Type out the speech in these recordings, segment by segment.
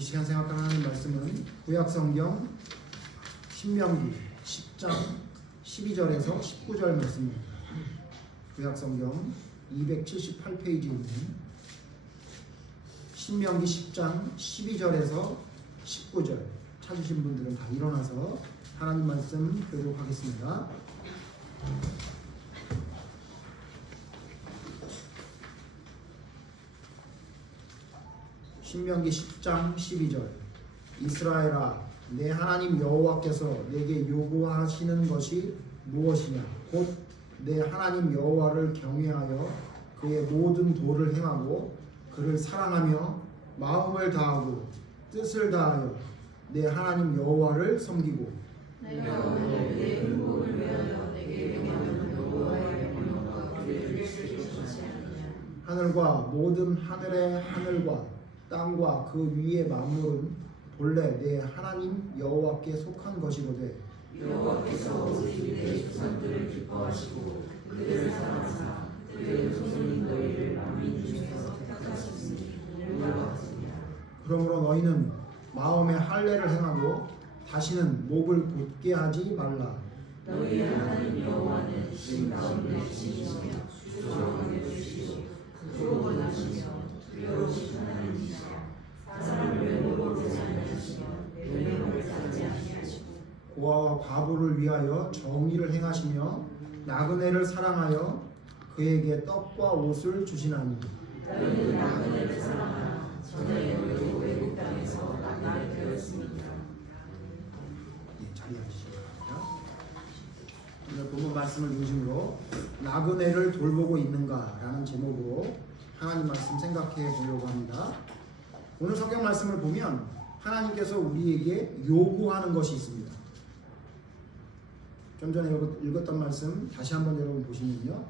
이 시간 생각할 하나님 말씀은 구약성경 신명기 10장 12절에서 19절 말씀입니다. 구약성경 278페이지에 있는 신명기 10장 12절에서 19절 찾으신 분들은 다 일어나서 하나님 말씀 보도록 하겠습니다. 신명기 10장 12절 이스라엘아 내 하나님 여호와께서 내게 요구하시는 것이 무엇이냐 곧 내 하나님 여호와를 경외하여 그의 모든 도를 행하고 그를 사랑하며 마음을 다하고 뜻을 다하여 내 하나님 여호와를 섬기고 내가 오늘 내 의복을 위하여 내게 명하는 여호와의 명령과 규례를 지키지 아니하느냐. 하늘과 모든 하늘의 하늘과 땅과 그 위의 만물은 본래 내 하나님 여호와께 속한 것이로되 여호와께서 오직 내 조상들을 기뻐하시고 그들을 사랑하사 그들의 조상인 너희를 만민 중에서 택하셨으니 누가 같으냐. 그러므로 너희는 마음에 할례를 행하고 다시는 목을 곧게 하지 말라. 너희의 하나님 여호와는 신 가운데 신이시며 주저하게 주시오. 크고 원하시며 두려우신 하나님이시라. 사람을 외모로 보지 아니하시며 명령을 따르지 아니하시고 고아와 과부를 위하여 정의를 행하시며 나그네를 사랑하여 그에게 떡과 옷을 주시나니 너희는 나그네를 사랑하라. 전에 너희도 외국 땅에서 나그네 되었습니다. 자리하시기 바랍니다. 오늘 본문 말씀을 중심으로 나그네를 돌보고 있는가라는 제목으로 하나님 말씀 생각해 보려고 합니다. 오늘 성경 말씀을 보면 하나님께서 우리에게 요구하는 것이 있습니다. 좀 전에 읽었던 말씀 다시 한번 여러분 보시면요.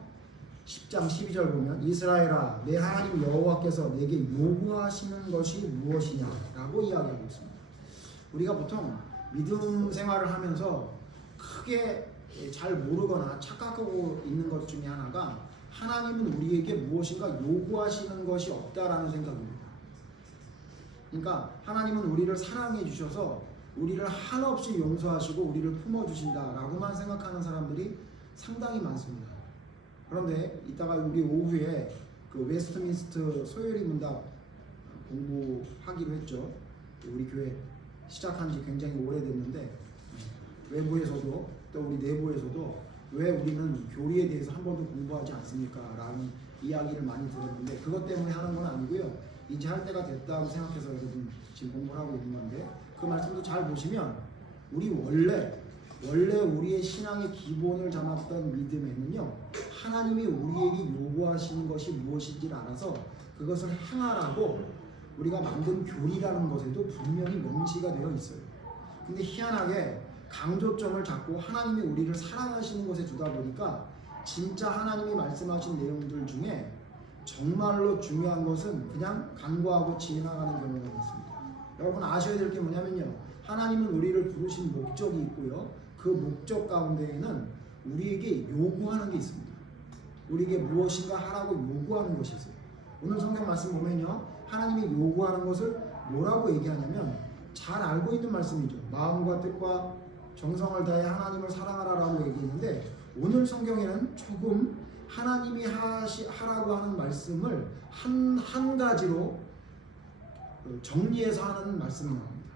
10장 12절 보면 이스라엘아 내 하나님 여호와께서 내게 요구하시는 것이 무엇이냐라고 이야기하고 있습니다. 우리가 보통 믿음 생활을 하면서 크게 잘 모르거나 착각하고 있는 것 중에 하나가 하나님은 우리에게 무엇인가 요구하시는 것이 없다라는 생각입니다. 그러니까 하나님은 우리를 사랑해 주셔서 우리를 한없이 용서하시고 우리를 품어주신다라고만 생각하는 사람들이 상당히 많습니다. 그런데 이따가 우리 오후에 그 웨스트민스터 소요리 문답 공부하기로 했죠. 우리 교회 시작한 지 굉장히 오래됐는데 외부에서도 또 우리 내부에서도 왜 우리는 교리에 대해서 한 번도 공부하지 않습니까? 라는 이야기를 많이 들었는데 그것 때문에 하는 건 아니고요. 이제 할 때가 됐다고 생각해서 여러분 지금 공부를 하고 있는 건데 그 말씀도 잘 보시면 우리 원래 우리의 신앙의 기본을 잡았던 믿음에는요 하나님이 우리에게 요구하시는 것이 무엇인지를 알아서 그것을 행하라고 우리가 만든 교리라는 것에도 분명히 명시가 되어 있어요. 근데 희한하게 강조점을 잡고 하나님이 우리를 사랑하시는 것에 두다 보니까 진짜 하나님이 말씀하신 내용들 중에 정말로 중요한 것은 그냥 간과하고 지나가는 경우가 있습니다. 여러분 아셔야 될 게 뭐냐면요. 하나님은 우리를 부르신 목적이 있고요. 그 목적 가운데에는 우리에게 요구하는 게 있습니다. 우리에게 무엇인가 하라고 요구하는 것이 있어요. 오늘 성경 말씀 보면요. 하나님이 요구하는 것을 뭐라고 얘기하냐면 잘 알고 있는 말씀이죠. 마음과 뜻과 정성을 다해 하나님을 사랑하라라고 얘기했는데 오늘 성경에는 조금 하나님이 하라고 하는 말씀을 한 가지로 정리해서 하는 말씀이 나옵니다.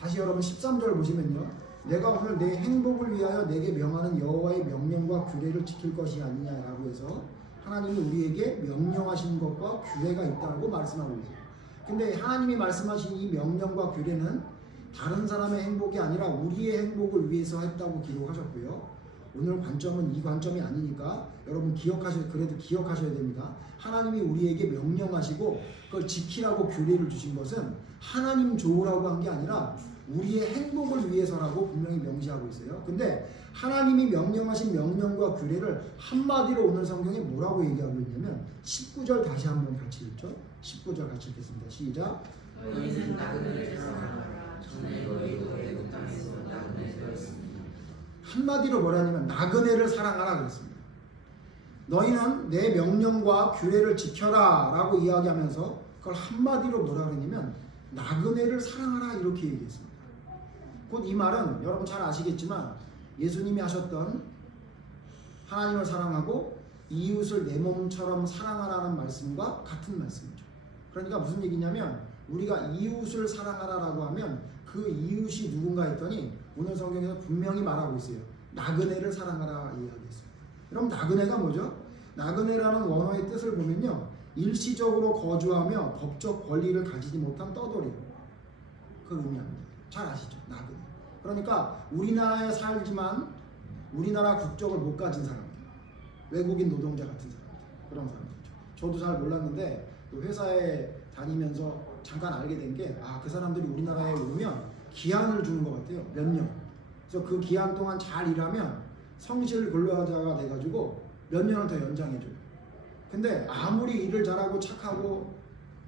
다시 여러분 13절 보시면요. 내가 오늘 내 행복을 위하여 내게 명하는 여호와의 명령과 규례를 지킬 것이 아니냐라고 해서 하나님이 우리에게 명령하신 것과 규례가 있다고 말씀하고 있어요. 근데 하나님이 말씀하신 이 명령과 규례는 다른 사람의 행복이 아니라 우리의 행복을 위해서 했다고 기록하셨고요. 오늘 관점은 이 관점이 아니니까 여러분 그래도 기억하셔야 됩니다. 하나님이 우리에게 명령하시고 그걸 지키라고 규례를 주신 것은 하나님 좋으라고 한 게 아니라 우리의 행복을 위해서라고 분명히 명시하고 있어요. 근데 하나님이 명령하신 명령과 규례를 한마디로 오늘 성경에 뭐라고 얘기하고 있냐면 19절 다시 한번 같이 읽죠. 19절 같이 읽겠습니다. 시작. 너희는 나그네를 사랑하라. 전에 너희도 외국 땅에서 나그네 되었습니다. 한마디로 뭐라냐면 나그네를 사랑하라 그랬습니다. 너희는 내 명령과 규례를 지켜라 라고 이야기하면서 그걸 한마디로 뭐라 그러냐면 나그네를 사랑하라 이렇게 얘기했습니다. 곧 이 말은 여러분 잘 아시겠지만 예수님이 하셨던 하나님을 사랑하고 이웃을 내 몸처럼 사랑하라는 말씀과 같은 말씀이죠. 그러니까 무슨 얘기냐면 우리가 이웃을 사랑하라라고 하면 그 이웃이 누군가 했더니 오늘 성경에서 분명히 말하고 있어요. 나그네를 사랑하라 이야기했어요. 그럼 나그네가 뭐죠? 나그네라는 원어의 뜻을 보면요, 일시적으로 거주하며 법적 권리를 가지지 못한 떠돌이, 그 의미합니다. 잘 아시죠? 나그네. 그러니까 우리나라에 살지만 우리나라 국적을 못 가진 사람들, 외국인 노동자 같은 사람들, 그런 사람들이죠. 저도 잘 몰랐는데 또 회사에 다니면서 잠깐 알게 된 게, 그 사람들이 우리나라에 오면 기한을 주는 것 같아요. 몇 년. 그래서 그 기한 동안 잘 일하면 성실 근로자가 돼가지고 몇 년을 더 연장해줘요. 근데 아무리 일을 잘하고 착하고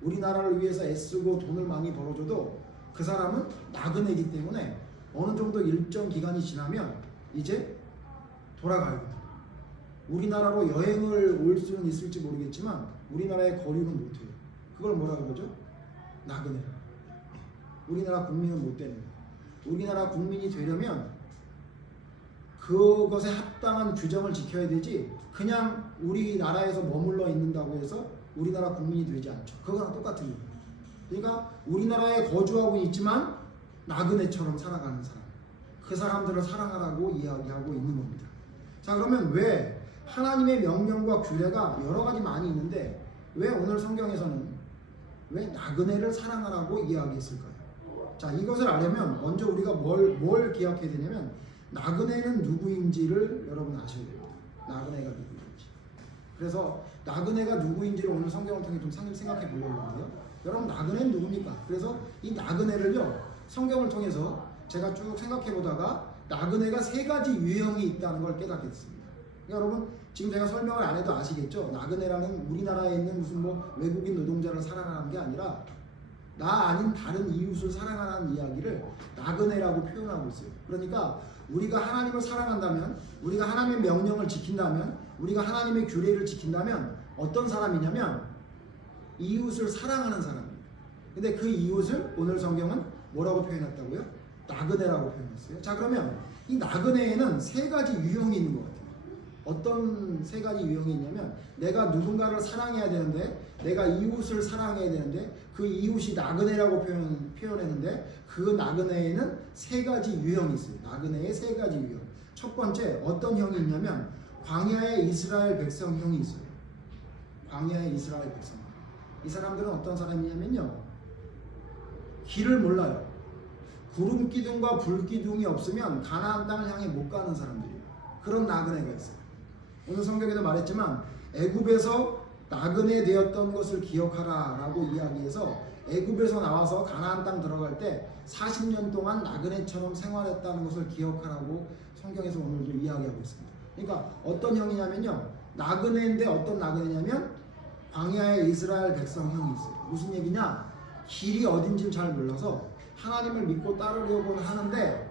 우리나라를 위해서 애쓰고 돈을 많이 벌어줘도 그 사람은 나그네이기 때문에 어느 정도 일정 기간이 지나면 이제 돌아가야 돼요. 우리나라로 여행을 올 수는 있을지 모르겠지만 우리나라에 거류는 못해요. 그걸 뭐라 그러죠? 나그네. 우리나라 국민은 못 되는 거예요. 우리나라 국민이 되려면 그것에 합당한 규정을 지켜야 되지, 그냥 우리나라에서 머물러 있는다고 해서 우리나라 국민이 되지 않죠. 그거랑 똑같은 거예요. 그러니까 우리나라에 거주하고 있지만 나그네처럼 살아가는 사람, 그 사람들을 사랑하라고 이야기하고 있는 겁니다. 자, 그러면 왜 하나님의 명령과 규례가 여러 가지 많이 있는데 왜 오늘 성경에서는 왜 나그네를 사랑하라고 이야기했을까요? 자, 이것을 알려면 먼저 우리가 뭘 기억해야 되냐면 나그네는 누구인지를 여러분 아셔야 됩니다. 나그네가 누구인지. 그래서 나그네가 누구인지를 오늘 성경을 통해 좀 생각해 보려고 하는데요. 여러분, 나그네는 누굽니까? 그래서 이 나그네를요, 성경을 통해서 제가 쭉 생각해 보다가 나그네가 세 가지 유형이 있다는 걸 깨닫게 됐습니다. 그러니까 여러분, 지금 제가 설명을 안 해도 아시겠죠? 나그네라는 우리나라에 있는 무슨 외국인 노동자를 사랑하는 게 아니라 나 아닌 다른 이웃을 사랑하는 이야기를 나그네라고 표현하고 있어요. 그러니까 우리가 하나님을 사랑한다면, 우리가 하나님의 명령을 지킨다면, 우리가 하나님의 규례를 지킨다면 어떤 사람이냐면 이웃을 사랑하는 사람입니다. 근데 그 이웃을 오늘 성경은 뭐라고 표현했다고요? 나그네라고 표현했어요. 자, 그러면 이 나그네에는 세 가지 유형이 있는 것 같아요. 어떤 세 가지 유형이 있냐면 내가 누군가를 사랑해야 되는데, 내가 이웃을 사랑해야 되는데 그 이웃이 나그네라고 표현했는데 그 나그네에는 세 가지 유형이 있어요. 나그네의 세 가지 유형. 첫 번째, 어떤 형이 있냐면 광야의 이스라엘 백성 형이 있어요. 광야의 이스라엘 백성. 이 사람들은 어떤 사람이냐면요, 길을 몰라요. 구름 기둥과 불 기둥이 없으면 가나안 땅을 향해 못 가는 사람들이에요. 그런 나그네가 있어요. 오늘 성경에도 말했지만 애굽에서 나그네 되었던 것을 기억하라라고 이야기해서 애굽에서 나와서 가나안 땅 들어갈 때 40년 동안 나그네처럼 생활했다는 것을 기억하라고 성경에서 오늘도 이야기하고 있습니다. 그러니까 어떤 형이냐면요, 나그네인데 어떤 나그네냐면 광야의 이스라엘 백성 형이 있어요. 무슨 얘기냐? 길이 어딘지를 잘 몰라서 하나님을 믿고 따르려고는 하는데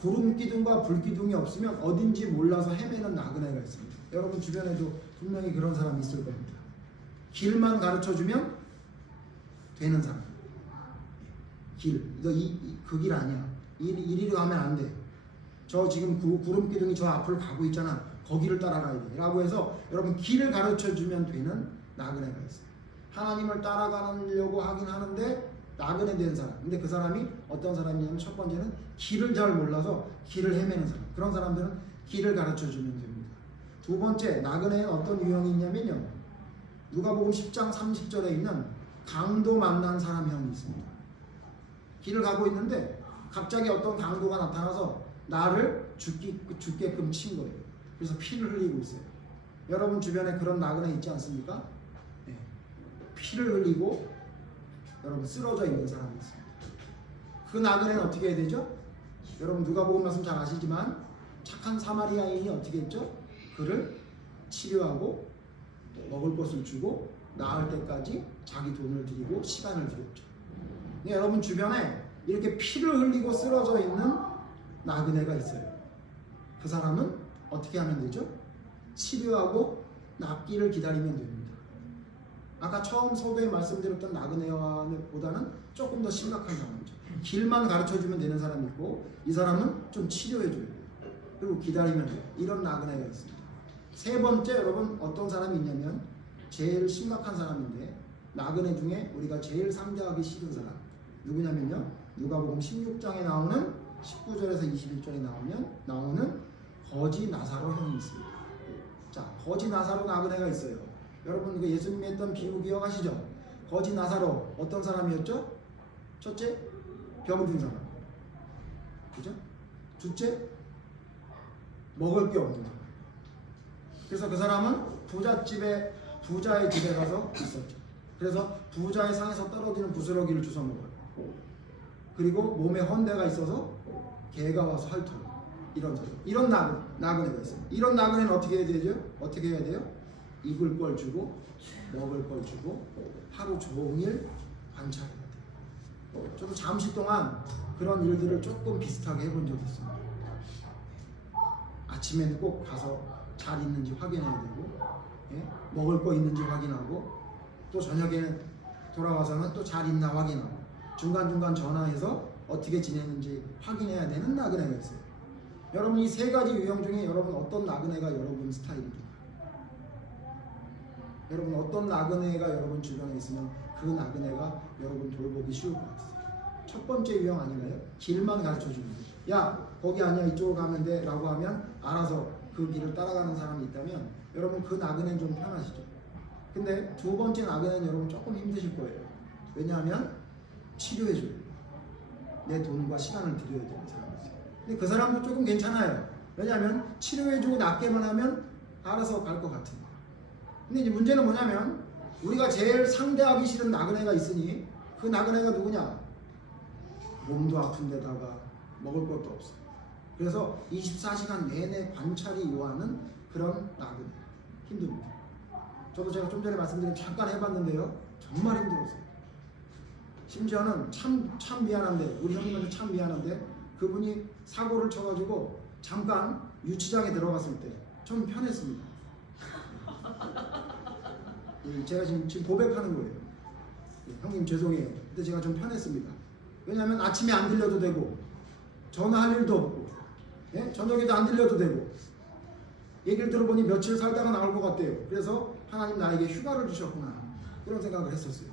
구름 기둥과 불 기둥이 없으면 어딘지 몰라서 헤매는 나그네가 있습니다. 여러분 주변에도 분명히 그런 사람이 있을 겁니다. 길만 가르쳐주면 되는 사람. 길, 그 길 아니야. 이리로 가면 안 돼. 저 지금 구름 기둥이 저 앞을 가고 있잖아. 거기를 따라가야 돼. 라고 해서 여러분 길을 가르쳐주면 되는 나그네가 있어요. 하나님을 따라가려고 하긴 하는데 나그네 된 사람. 근데 그 사람이 어떤 사람이냐면 첫 번째는 길을 잘 몰라서 길을 헤매는 사람. 그런 사람들은 길을 가르쳐주면 됩니다. 두 번째, 나그네는 어떤 유형이 있냐면요, 누가복음 10장 30절에 있는 강도 만난 사람 형이 있습니다. 길을 가고 있는데 갑자기 어떤 강도가 나타나서 나를 죽게끔 친 거예요. 그래서 피를 흘리고 있어요. 여러분 주변에 그런 나그네 있지 않습니까? 네. 피를 흘리고 여러분 쓰러져 있는 사람이 있습니다. 그 나그네는 어떻게 해야 되죠? 여러분 누가복음 말씀 잘 아시지만 착한 사마리아인이 어떻게 했죠? 그를 치료하고 먹을 것을 주고 나을 때까지 자기 돈을 들이고 시간을 들였죠. 근데 여러분 주변에 이렇게 피를 흘리고 쓰러져 있는 나그네가 있어요. 그 사람은 어떻게 하면 되죠? 치료하고 낫기를 기다리면 됩니다. 아까 처음 서두에 말씀드렸던 나그네보다는 조금 더 심각한 상황이죠. 길만 가르쳐주면 되는 사람이 있고 이 사람은 좀 치료해줘야 돼요. 그리고 기다리면 돼요. 이런 나그네가 있습니다. 세 번째 여러분 어떤 사람이 있냐면 제일 심각한 사람인데 나그네 중에 우리가 제일 상대하기 싫은 사람 누구냐면요. 누가복음 16장에 나오는 19절에서 21절에 나오는 거지 나사로 형이 있습니다. 자, 거지 나사로 나그네가 있어요. 여러분 그 예수님이 했던 비유 기억하시죠? 거지 나사로 어떤 사람이었죠? 첫째, 병든 사람. 그죠? 둘째, 먹을 게 없는 사람. 그래서 그 사람은 부자의 집에 가서 있었죠. 그래서 부자의 상에서 떨어지는 부스러기를 주워 먹어요. 그리고 몸에 헌대가 있어서 개가 와서 핥아요. 이런 나그네가 있어요. 이런 나그네는 어떻게 해야 되죠? 어떻게 해야 돼요? 입을 걸 주고 먹을 걸 주고 하루 종일 관찰해야 돼요. 저도 잠시 동안 그런 일들을 조금 비슷하게 해본 적이 있습니다. 아침에는 꼭 가서 잘 있는지 확인해야 되고, 예? 먹을 거 있는지 확인하고, 또 저녁에 돌아와서는 또 잘 있나 확인하고, 중간중간 전화해서 어떻게 지내는지 확인해야 되는 나그네가 있어요. 여러분 이 세 가지 유형 중에 여러분 어떤 나그네가 여러분 스타일입니까? 여러분 어떤 나그네가 여러분 주변에 있으면 그 나그네가 여러분 돌보기 쉬울 것 같으세요? 첫 번째 유형 아닌가요? 길만 가르쳐 주는 거죠. 야 거기 아니야 이쪽으로 가면 돼 라고 하면 알아서 그 길을 따라가는 사람이 있다면 여러분 그 나그네는 좀 편하시죠. 근데 두 번째 나그네는 여러분 조금 힘드실 거예요. 왜냐하면 치료해줘요. 내 돈과 시간을 들여야 되는 사람이 있어요. 근데 그 사람도 조금 괜찮아요. 왜냐하면 치료해주고 낫게만 하면 알아서 갈 것 같으니까. 근데 이제 문제는 뭐냐면 우리가 제일 상대하기 싫은 나그네가 있으니 그 나그네가 누구냐? 몸도 아픈 데다가 먹을 것도 없어요. 그래서 24시간 내내 관찰이 요하는 그런 나그네. 힘듭니다. 저도 제가 좀 전에 말씀드린 잠깐 해봤는데요. 정말 힘들었어요. 심지어는 참 미안한데 우리 형님한테 참 미안한데 그분이 사고를 쳐가지고 잠깐 유치장에 들어갔을 때 좀 편했습니다. 제가 지금 고백하는 거예요. 형님 죄송해요. 근데 제가 좀 편했습니다. 왜냐하면 아침에 안 들려도 되고 전화할 일도 없고 예? 저녁에도 안 들려도 되고 얘기를 들어보니 며칠 살다가 나올 것 같대요. 그래서 하나님 나에게 휴가를 주셨구나 그런 생각을 했었어요.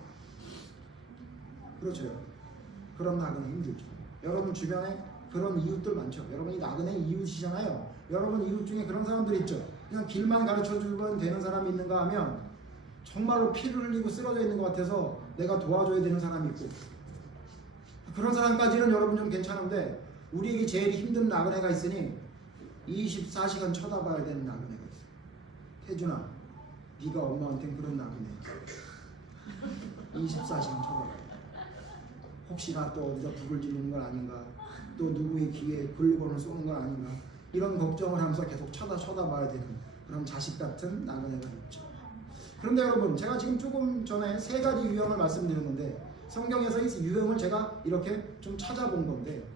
그렇죠. 그런 나그네 힘들죠. 여러분 주변에 그런 이웃들 많죠. 여러분이 나그네 이웃이잖아요. 여러분 이웃 중에 그런 사람들 있죠. 그냥 길만 가르쳐주면 되는 사람이 있는가 하면 정말로 피를 흘리고 쓰러져 있는 것 같아서 내가 도와줘야 되는 사람이 있고 그런 사람까지는 여러분 좀 괜찮은데 우리에게 제일 힘든 나그네가 있으니 24시간 쳐다봐야 되는 나그네가 있어요. 태준아 네가 엄마한테는 그런 나그네 24시간 쳐다봐야 돼. 혹시나 또 어디서 북을 지르는 건 아닌가 또 누구의 귀에 글루건을 쏘는 건 아닌가 이런 걱정을 하면서 계속 쳐다봐야 되는 그런 자식 같은 나그네가 있죠. 그런데 여러분 제가 지금 조금 전에 세 가지 유형을 말씀드렸는데 성경에서 이 유형을 제가 이렇게 좀 찾아본 건데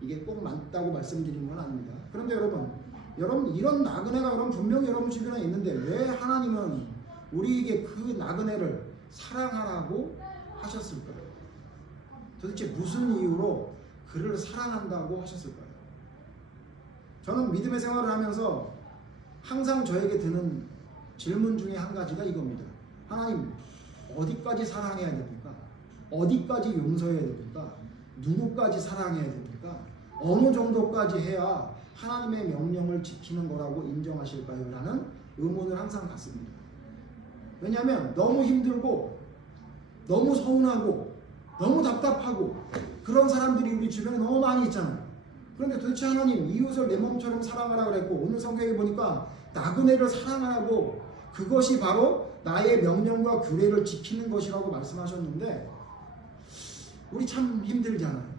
이게 꼭 맞다고 말씀드리는 건 아닙니다. 그런데 여러분 이런 나그네가 여러분 분명히 여러분 주변에 있는데 왜 하나님은 우리에게 그 나그네를 사랑하라고 하셨을까요? 도대체 무슨 이유로 그를 사랑한다고 하셨을까요? 저는 믿음의 생활을 하면서 항상 저에게 드는 질문 중에 한 가지가 이겁니다. 하나님 어디까지 사랑해야 됩니까? 어디까지 용서해야 됩니까? 누구까지 사랑해야 됩니까? 어느 정도까지 해야 하나님의 명령을 지키는 거라고 인정하실까요? 라는 의문을 항상 갖습니다. 왜냐하면 너무 힘들고 너무 서운하고 너무 답답하고 그런 사람들이 우리 주변에 너무 많이 있잖아요. 그런데 도대체 하나님 이웃을 내 몸처럼 사랑하라 그랬고 오늘 성경에 보니까 나그네를 사랑하라고 그것이 바로 나의 명령과 규례를 지키는 것이라고 말씀하셨는데 우리 참 힘들잖아요.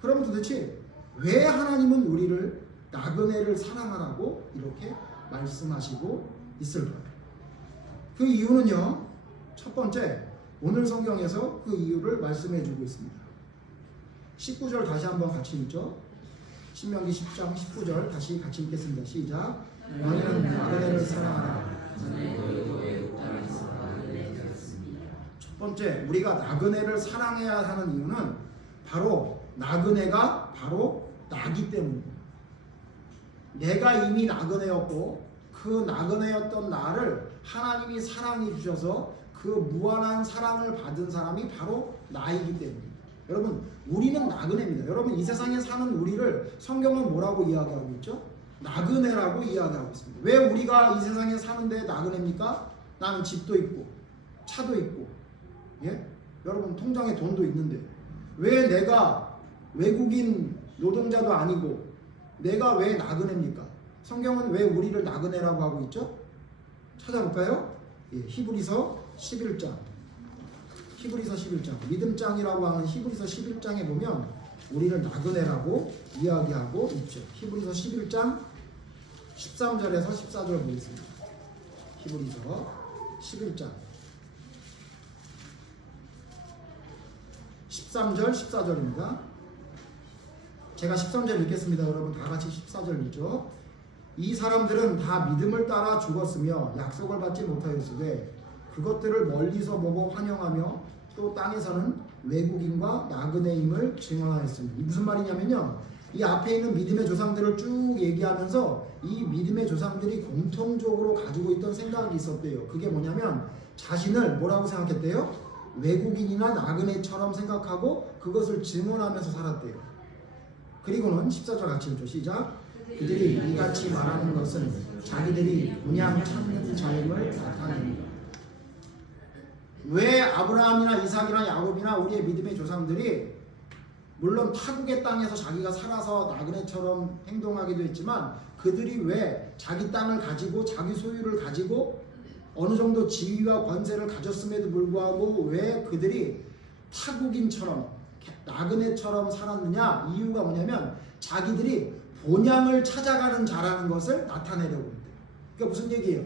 그럼 도대체 왜 하나님은 우리를 나그네를 사랑하라고 이렇게 말씀하시고 있을까요? 그 이유는요. 첫 번째 오늘 성경에서 그 이유를 말씀해 주고 있습니다. 19절 다시 한번 같이 읽죠. 신명기 10장 19절 다시 같이 읽겠습니다. 시작. 너희는 나그네를 사랑하라. 번째, 우리가 나그네를 사랑해야 하는 이유는 바로 나그네가 바로 나기 때문입니다. 내가 이미 나그네였고 그 나그네였던 나를 하나님이 사랑해 주셔서 그 무한한 사랑을 받은 사람이 바로 나이기 때문입니다. 여러분, 우리는 나그네입니다. 여러분, 이 세상에 사는 우리를 성경은 뭐라고 이야기하고 있죠? 나그네라고 이야기하고 있습니다. 왜 우리가 이 세상에 사는데 나그네입니까? 나는 집도 있고 차도 있고, 예? 여러분, 통장에 돈도 있는데 왜 내가 외국인 노동자도 아니고 내가 왜 나그네입니까? 성경은 왜 우리를 나그네라고 하고 있죠? 찾아볼까요? 예, 히브리서 11장. 히브리서 11장. 믿음장이라고 하는 히브리서 11장에 보면 우리를 나그네라고 이야기하고 있죠. 히브리서 11장 13절에서 14절 보겠습니다. 히브리서 11장 13절 14절입니다. 제가 13절 읽겠습니다. 여러분 다 같이 14절 읽죠. 이 사람들은 다 믿음을 따라 죽었으며 약속을 받지 못하였으되 그것들을 멀리서 보고 환영하며 또 땅에서는 외국인과 나그네임을 증언하였습니다. 무슨 말이냐면요, 이 앞에 있는 믿음의 조상들을 쭉 얘기하면서 이 믿음의 조상들이 공통적으로 가지고 있던 생각이 있었대요. 그게 뭐냐면 자신을 뭐라고 생각했대요? 외국인이나 나그네처럼 생각하고 그것을 증언하면서 살았대요. 그리고는 14절 같이 읽죠. 시작. 그들이 이같이 말하는 것은 자기들이 그냥 참는 자임을 나타냅니다. 왜 아브라함이나 이삭이나 야곱이나 우리의 믿음의 조상들이 물론 타국의 땅에서 자기가 살아서 나그네처럼 행동하기도 했지만 그들이 왜 자기 땅을 가지고 자기 소유를 가지고 어느 정도 지위와 권세를 가졌음에도 불구하고 왜 그들이 타국인처럼 나그네처럼 살았느냐? 이유가 뭐냐면 자기들이 본향을 찾아가는 자라는 것을 나타내려고 합니다. 그러니까 무슨 얘기예요?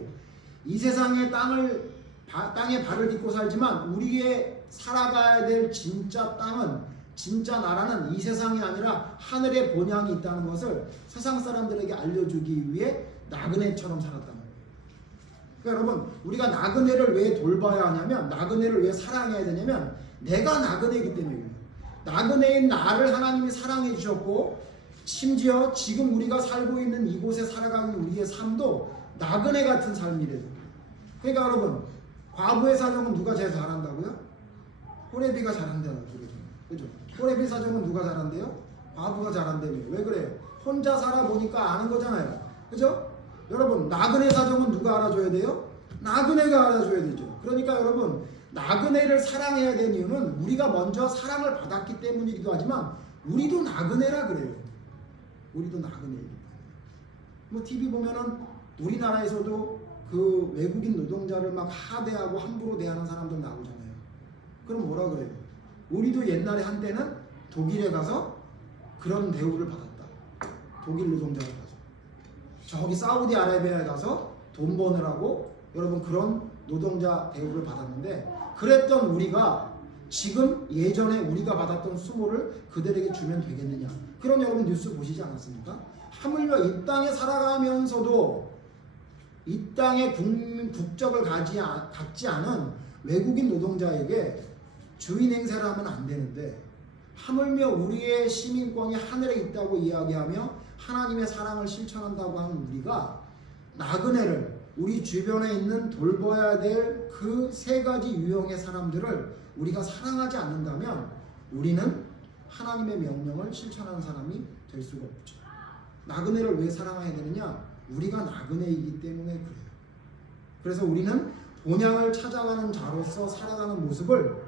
이 세상의 땅에 발을 딛고 살지만 우리의 살아가야 될 진짜 땅은, 진짜 나라는 이 세상이 아니라 하늘의 본향이 있다는 것을 세상 사람들에게 알려주기 위해 나그네처럼 살았단 말이에요. 그러니까 여러분, 우리가 나그네를 왜 돌봐야 하냐면, 나그네를 왜 사랑해야 되냐면 내가 나그네이기 때문이에요. 나그네인 나를 하나님이 사랑해 주셨고 심지어 지금 우리가 살고 있는 이곳에 살아가는 우리의 삶도 나그네 같은 삶이래요. 그러니까 여러분, 과부의 사정은 누가 제일 잘한다고요? 호레비가 잘한다고 그러죠. 호레비 사정은 누가 잘한대요? 과부가 잘한다며. 왜 그래요? 혼자 살아보니까 아는 거잖아요. 그죠? 여러분, 나그네 사정은 누가 알아줘야 돼요? 나그네가 알아줘야 되죠. 그러니까 여러분, 나그네를 사랑해야 되는 이유는 우리가 먼저 사랑을 받았기 때문이기도 하지만 우리도 나그네라 그래요. 우리도 나그네입니다. 뭐 TV 보면은 우리나라에서도 그 외국인 노동자를 막 하대하고 함부로 대하는 사람들 나오잖아요. 그럼 뭐라 그래요? 우리도 옛날에 한때는 독일에 가서 그런 대우를 받았다. 독일 노동자를 가서 저기 사우디아라비아에 가서 돈 버느라고 여러분 그런 노동자 대우를 받았는데, 그랬던 우리가 지금 예전에 우리가 받았던 수모를 그들에게 주면 되겠느냐? 그런 여러분 뉴스 보시지 않았습니까? 하물며 이 땅에 살아가면서도 이 땅의 국적을 갖지 않은 외국인 노동자에게 주인 행세를 하면 안 되는데, 하물며 우리의 시민권이 하늘에 있다고 이야기하며 하나님의 사랑을 실천한다고 하는 우리가 나그네를, 우리 주변에 있는 돌봐야 될 그 세 가지 유형의 사람들을 우리가 사랑하지 않는다면 우리는 하나님의 명령을 실천하는 사람이 될 수가 없죠. 나그네를 왜 사랑해야 되느냐? 우리가 나그네이기 때문에 그래요. 그래서 우리는 본향을 찾아가는 자로서 살아가는 모습을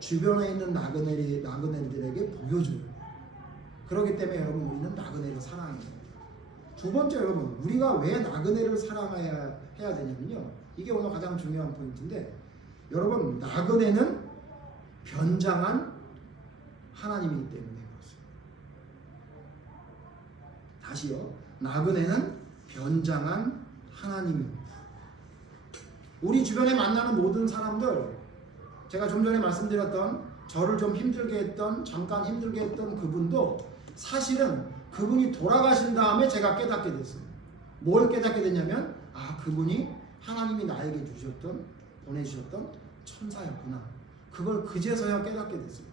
주변에 있는 나그네들에게 보여줘요. 그렇기 때문에 여러분, 우리는 나그네를 사랑해야 돼요. 두 번째, 여러분, 우리가 왜 나그네를 사랑해야 되냐면요, 이게 오늘 가장 중요한 포인트인데, 여러분, 나그네는 변장한 하나님이기 때문에 그렇습니다. 다시요, 나그네는 변장한 하나님입니다. 우리 주변에 만나는 모든 사람들, 제가 좀 전에 말씀드렸던 저를 좀 힘들게 했던, 잠깐 힘들게 했던 그분도 사실은 그분이 돌아가신 다음에 제가 깨닫게 됐어요. 뭘 깨닫게 됐냐면, 아, 그분이 하나님이 나에게 보내주셨던 천사였구나. 그걸 그제서야 깨닫게 됐어요.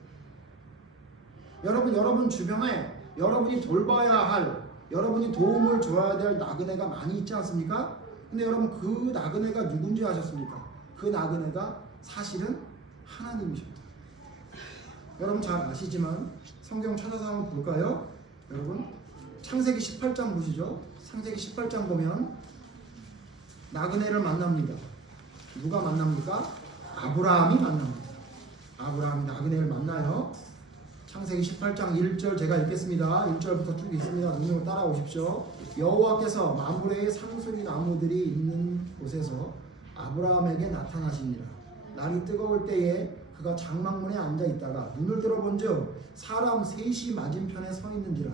여러분 주변에 여러분이 돌봐야 할, 여러분이 도움을 줘야 될 나그네가 많이 있지 않습니까? 근데 여러분 그 나그네가 누군지 아셨습니까? 그 나그네가 사실은 하나님이십니다. 여러분 잘 아시지만 성경 찾아서 한번 볼까요? 여러분 창세기 18장 보시죠. 창세기 18장 보면 나그네를 만납니다. 누가 만납니까? 아브라함이 만납니다. 아브라함이 나그네를 만나요. 창세기 18장 1절 제가 읽겠습니다. 1절부터 쭉 있습니다. 눈으로 따라오십시오. 여호와께서 마므레의 상수리 나무들이 있는 곳에서 아브라함에게 나타나시니라. 날이 뜨거울 때에 그가 장막문에 앉아 있다가 눈을 들어본즉 사람 셋이 맞은편에 서 있는지라.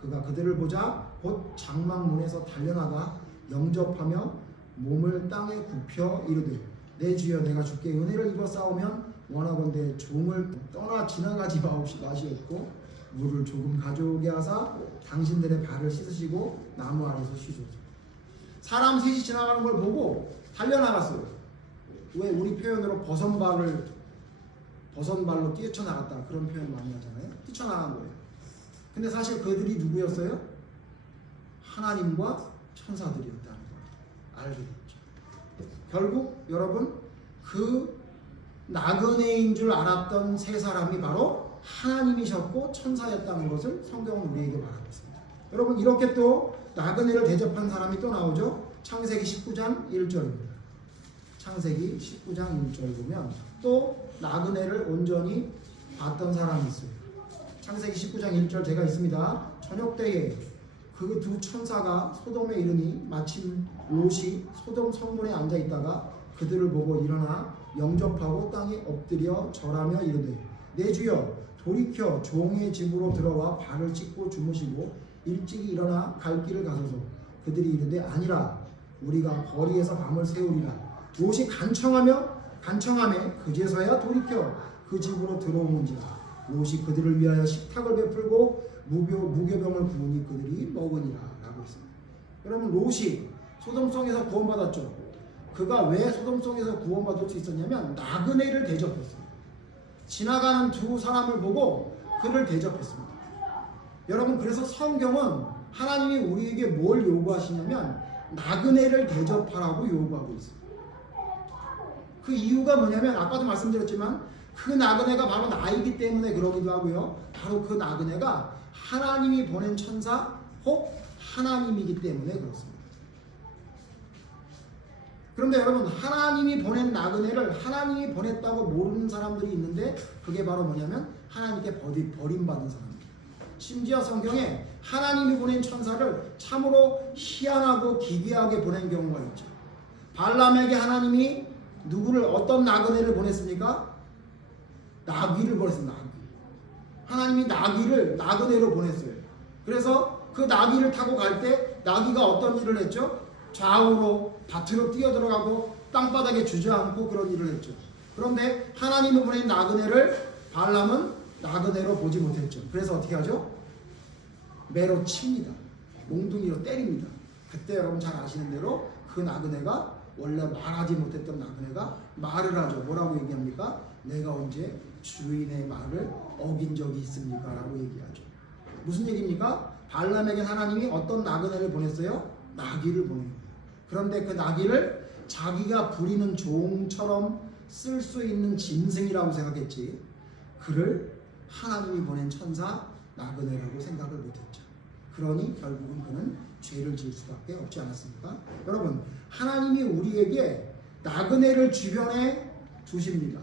그가 그들을 보자 곧 장막문에서 달려나가 영접하며 몸을 땅에 굽혀 이르되 내 주여 내가 주께 은혜를 입어 싸우면 원하건대 종을 떠나 지나가지 마시옵고 물을 조금 가져오게 하사 당신들의 발을 씻으시고 나무 아래서 쉬소서. 사람 셋이 지나가는 걸 보고 달려나갔어요. 왜 우리 표현으로 버선발로 뛰쳐나갔다 그런 표현 많이 하잖아요. 뛰쳐나간 거예요. 근데 사실 그들이 누구였어요? 하나님과 천사들이었다는 걸 알게 됐죠. 결국 여러분 그 나그네인 줄 알았던 세 사람이 바로 하나님이셨고 천사였다는 것을 성경은 우리에게 말하고 있습니다. 여러분 이렇게 또 나그네를 대접한 사람이 또 나오죠. 창세기 19장 1절입니다. 창세기 19장 1절 보면 또 나그네를 온전히 봤던 사람이 있어요. 창세기 19장 1절 제가 있습니다. 저녁 때에 그 두 천사가 소돔에 이르니 마침 롯이 소돔 성문에 앉아 있다가 그들을 보고 일어나 영접하고 땅에 엎드려 절하며 이르되 내 주여 돌이켜 종의 집으로 들어와 발을 씻고 주무시고 일찍이 일어나 갈 길을 가소서. 그들이 이르되 아니라 우리가 거리에서 밤을 새우리라. 롯이 간청하며 그제서야 돌이켜 그 집으로 들어오는지라. 롯이 그들을 위하여 식탁을 베풀고 무교병을 구우니 그들이 먹으니라 라고 했습니다. 여러분 롯이 소돔성에서 구원받았죠. 그가 왜 소돔성에서 구원받을 수 있었냐면 나그네를 대접했어요. 지나가는 두 사람을 보고 그를 대접했습니다. 여러분 그래서 성경은 하나님이 우리에게 뭘 요구하시냐면 나그네를 대접하라고 요구하고 있어요. 그 이유가 뭐냐면 아까도 말씀드렸지만 그 나그네가 바로 나이기 때문에 그러기도 하고요. 바로 그 나그네가 하나님이 보낸 천사 혹 하나님이기 때문에 그렇습니다. 그런데 여러분 하나님이 보낸 나그네를 하나님이 보냈다고 모르는 사람들이 있는데 그게 바로 뭐냐면 하나님께 버림받은 사람입니다. 심지어 성경에 하나님이 보낸 천사를 참으로 희한하고 기괴하게 보낸 경우가 있죠. 발람에게 하나님이 어떤 나그네를 보냈습니까? 나귀를 보냈습니다. 나귀. 하나님이 나그네로 보냈어요. 그래서 그 나귀를 타고 갈 때 나귀가 어떤 일을 했죠? 좌우로 밭으로 뛰어들어가고 땅바닥에 주저앉고 그런 일을 했죠. 그런데 하나님이 보낸 나그네를 발람은 나그네로 보지 못했죠. 그래서 어떻게 하죠? 매로 칩니다. 몽둥이로 때립니다. 그때 여러분 잘 아시는 대로 그 나그네가 원래 말하지 못했던 나그네가 말을 하죠. 뭐라고 얘기합니까? 내가 언제 주인의 말을 어긴 적이 있습니까? 라고 얘기하죠. 무슨 얘기입니까? 발람에게 하나님이 어떤 나그네를 보냈어요? 나귀를 보낸 거예요. 그런데 그 나귀를 자기가 부리는 종처럼 쓸 수 있는 짐승이라고 생각했지 그를 하나님이 보낸 천사 나그네라고 생각을 못했죠. 그러니 결국은 그는 죄를 지을 수밖에 없지 않았습니까? 여러분 하나님이 우리에게 나그네를 주변에 두십니다.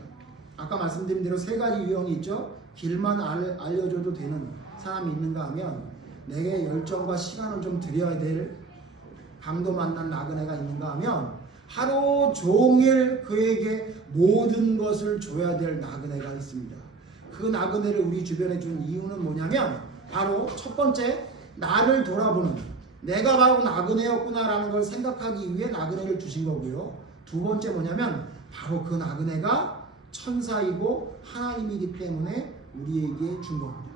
아까 말씀드린 대로 세 가지 유형이 있죠. 길만 알려줘도 되는 사람이 있는가 하면 내게 열정과 시간을 좀 들여야 될 강도 만난 나그네가 있는가 하면 하루 종일 그에게 모든 것을 줘야 될 나그네가 있습니다. 그 나그네를 우리 주변에 준 이유는 뭐냐면 바로 첫 번째 나를 돌아보는 내가 바로 나그네였구나라는 걸 생각하기 위해 나그네를 주신 거고요. 두 번째 뭐냐면 바로 그 나그네가 천사이고 하나님이기 때문에 우리에게 준 겁니다.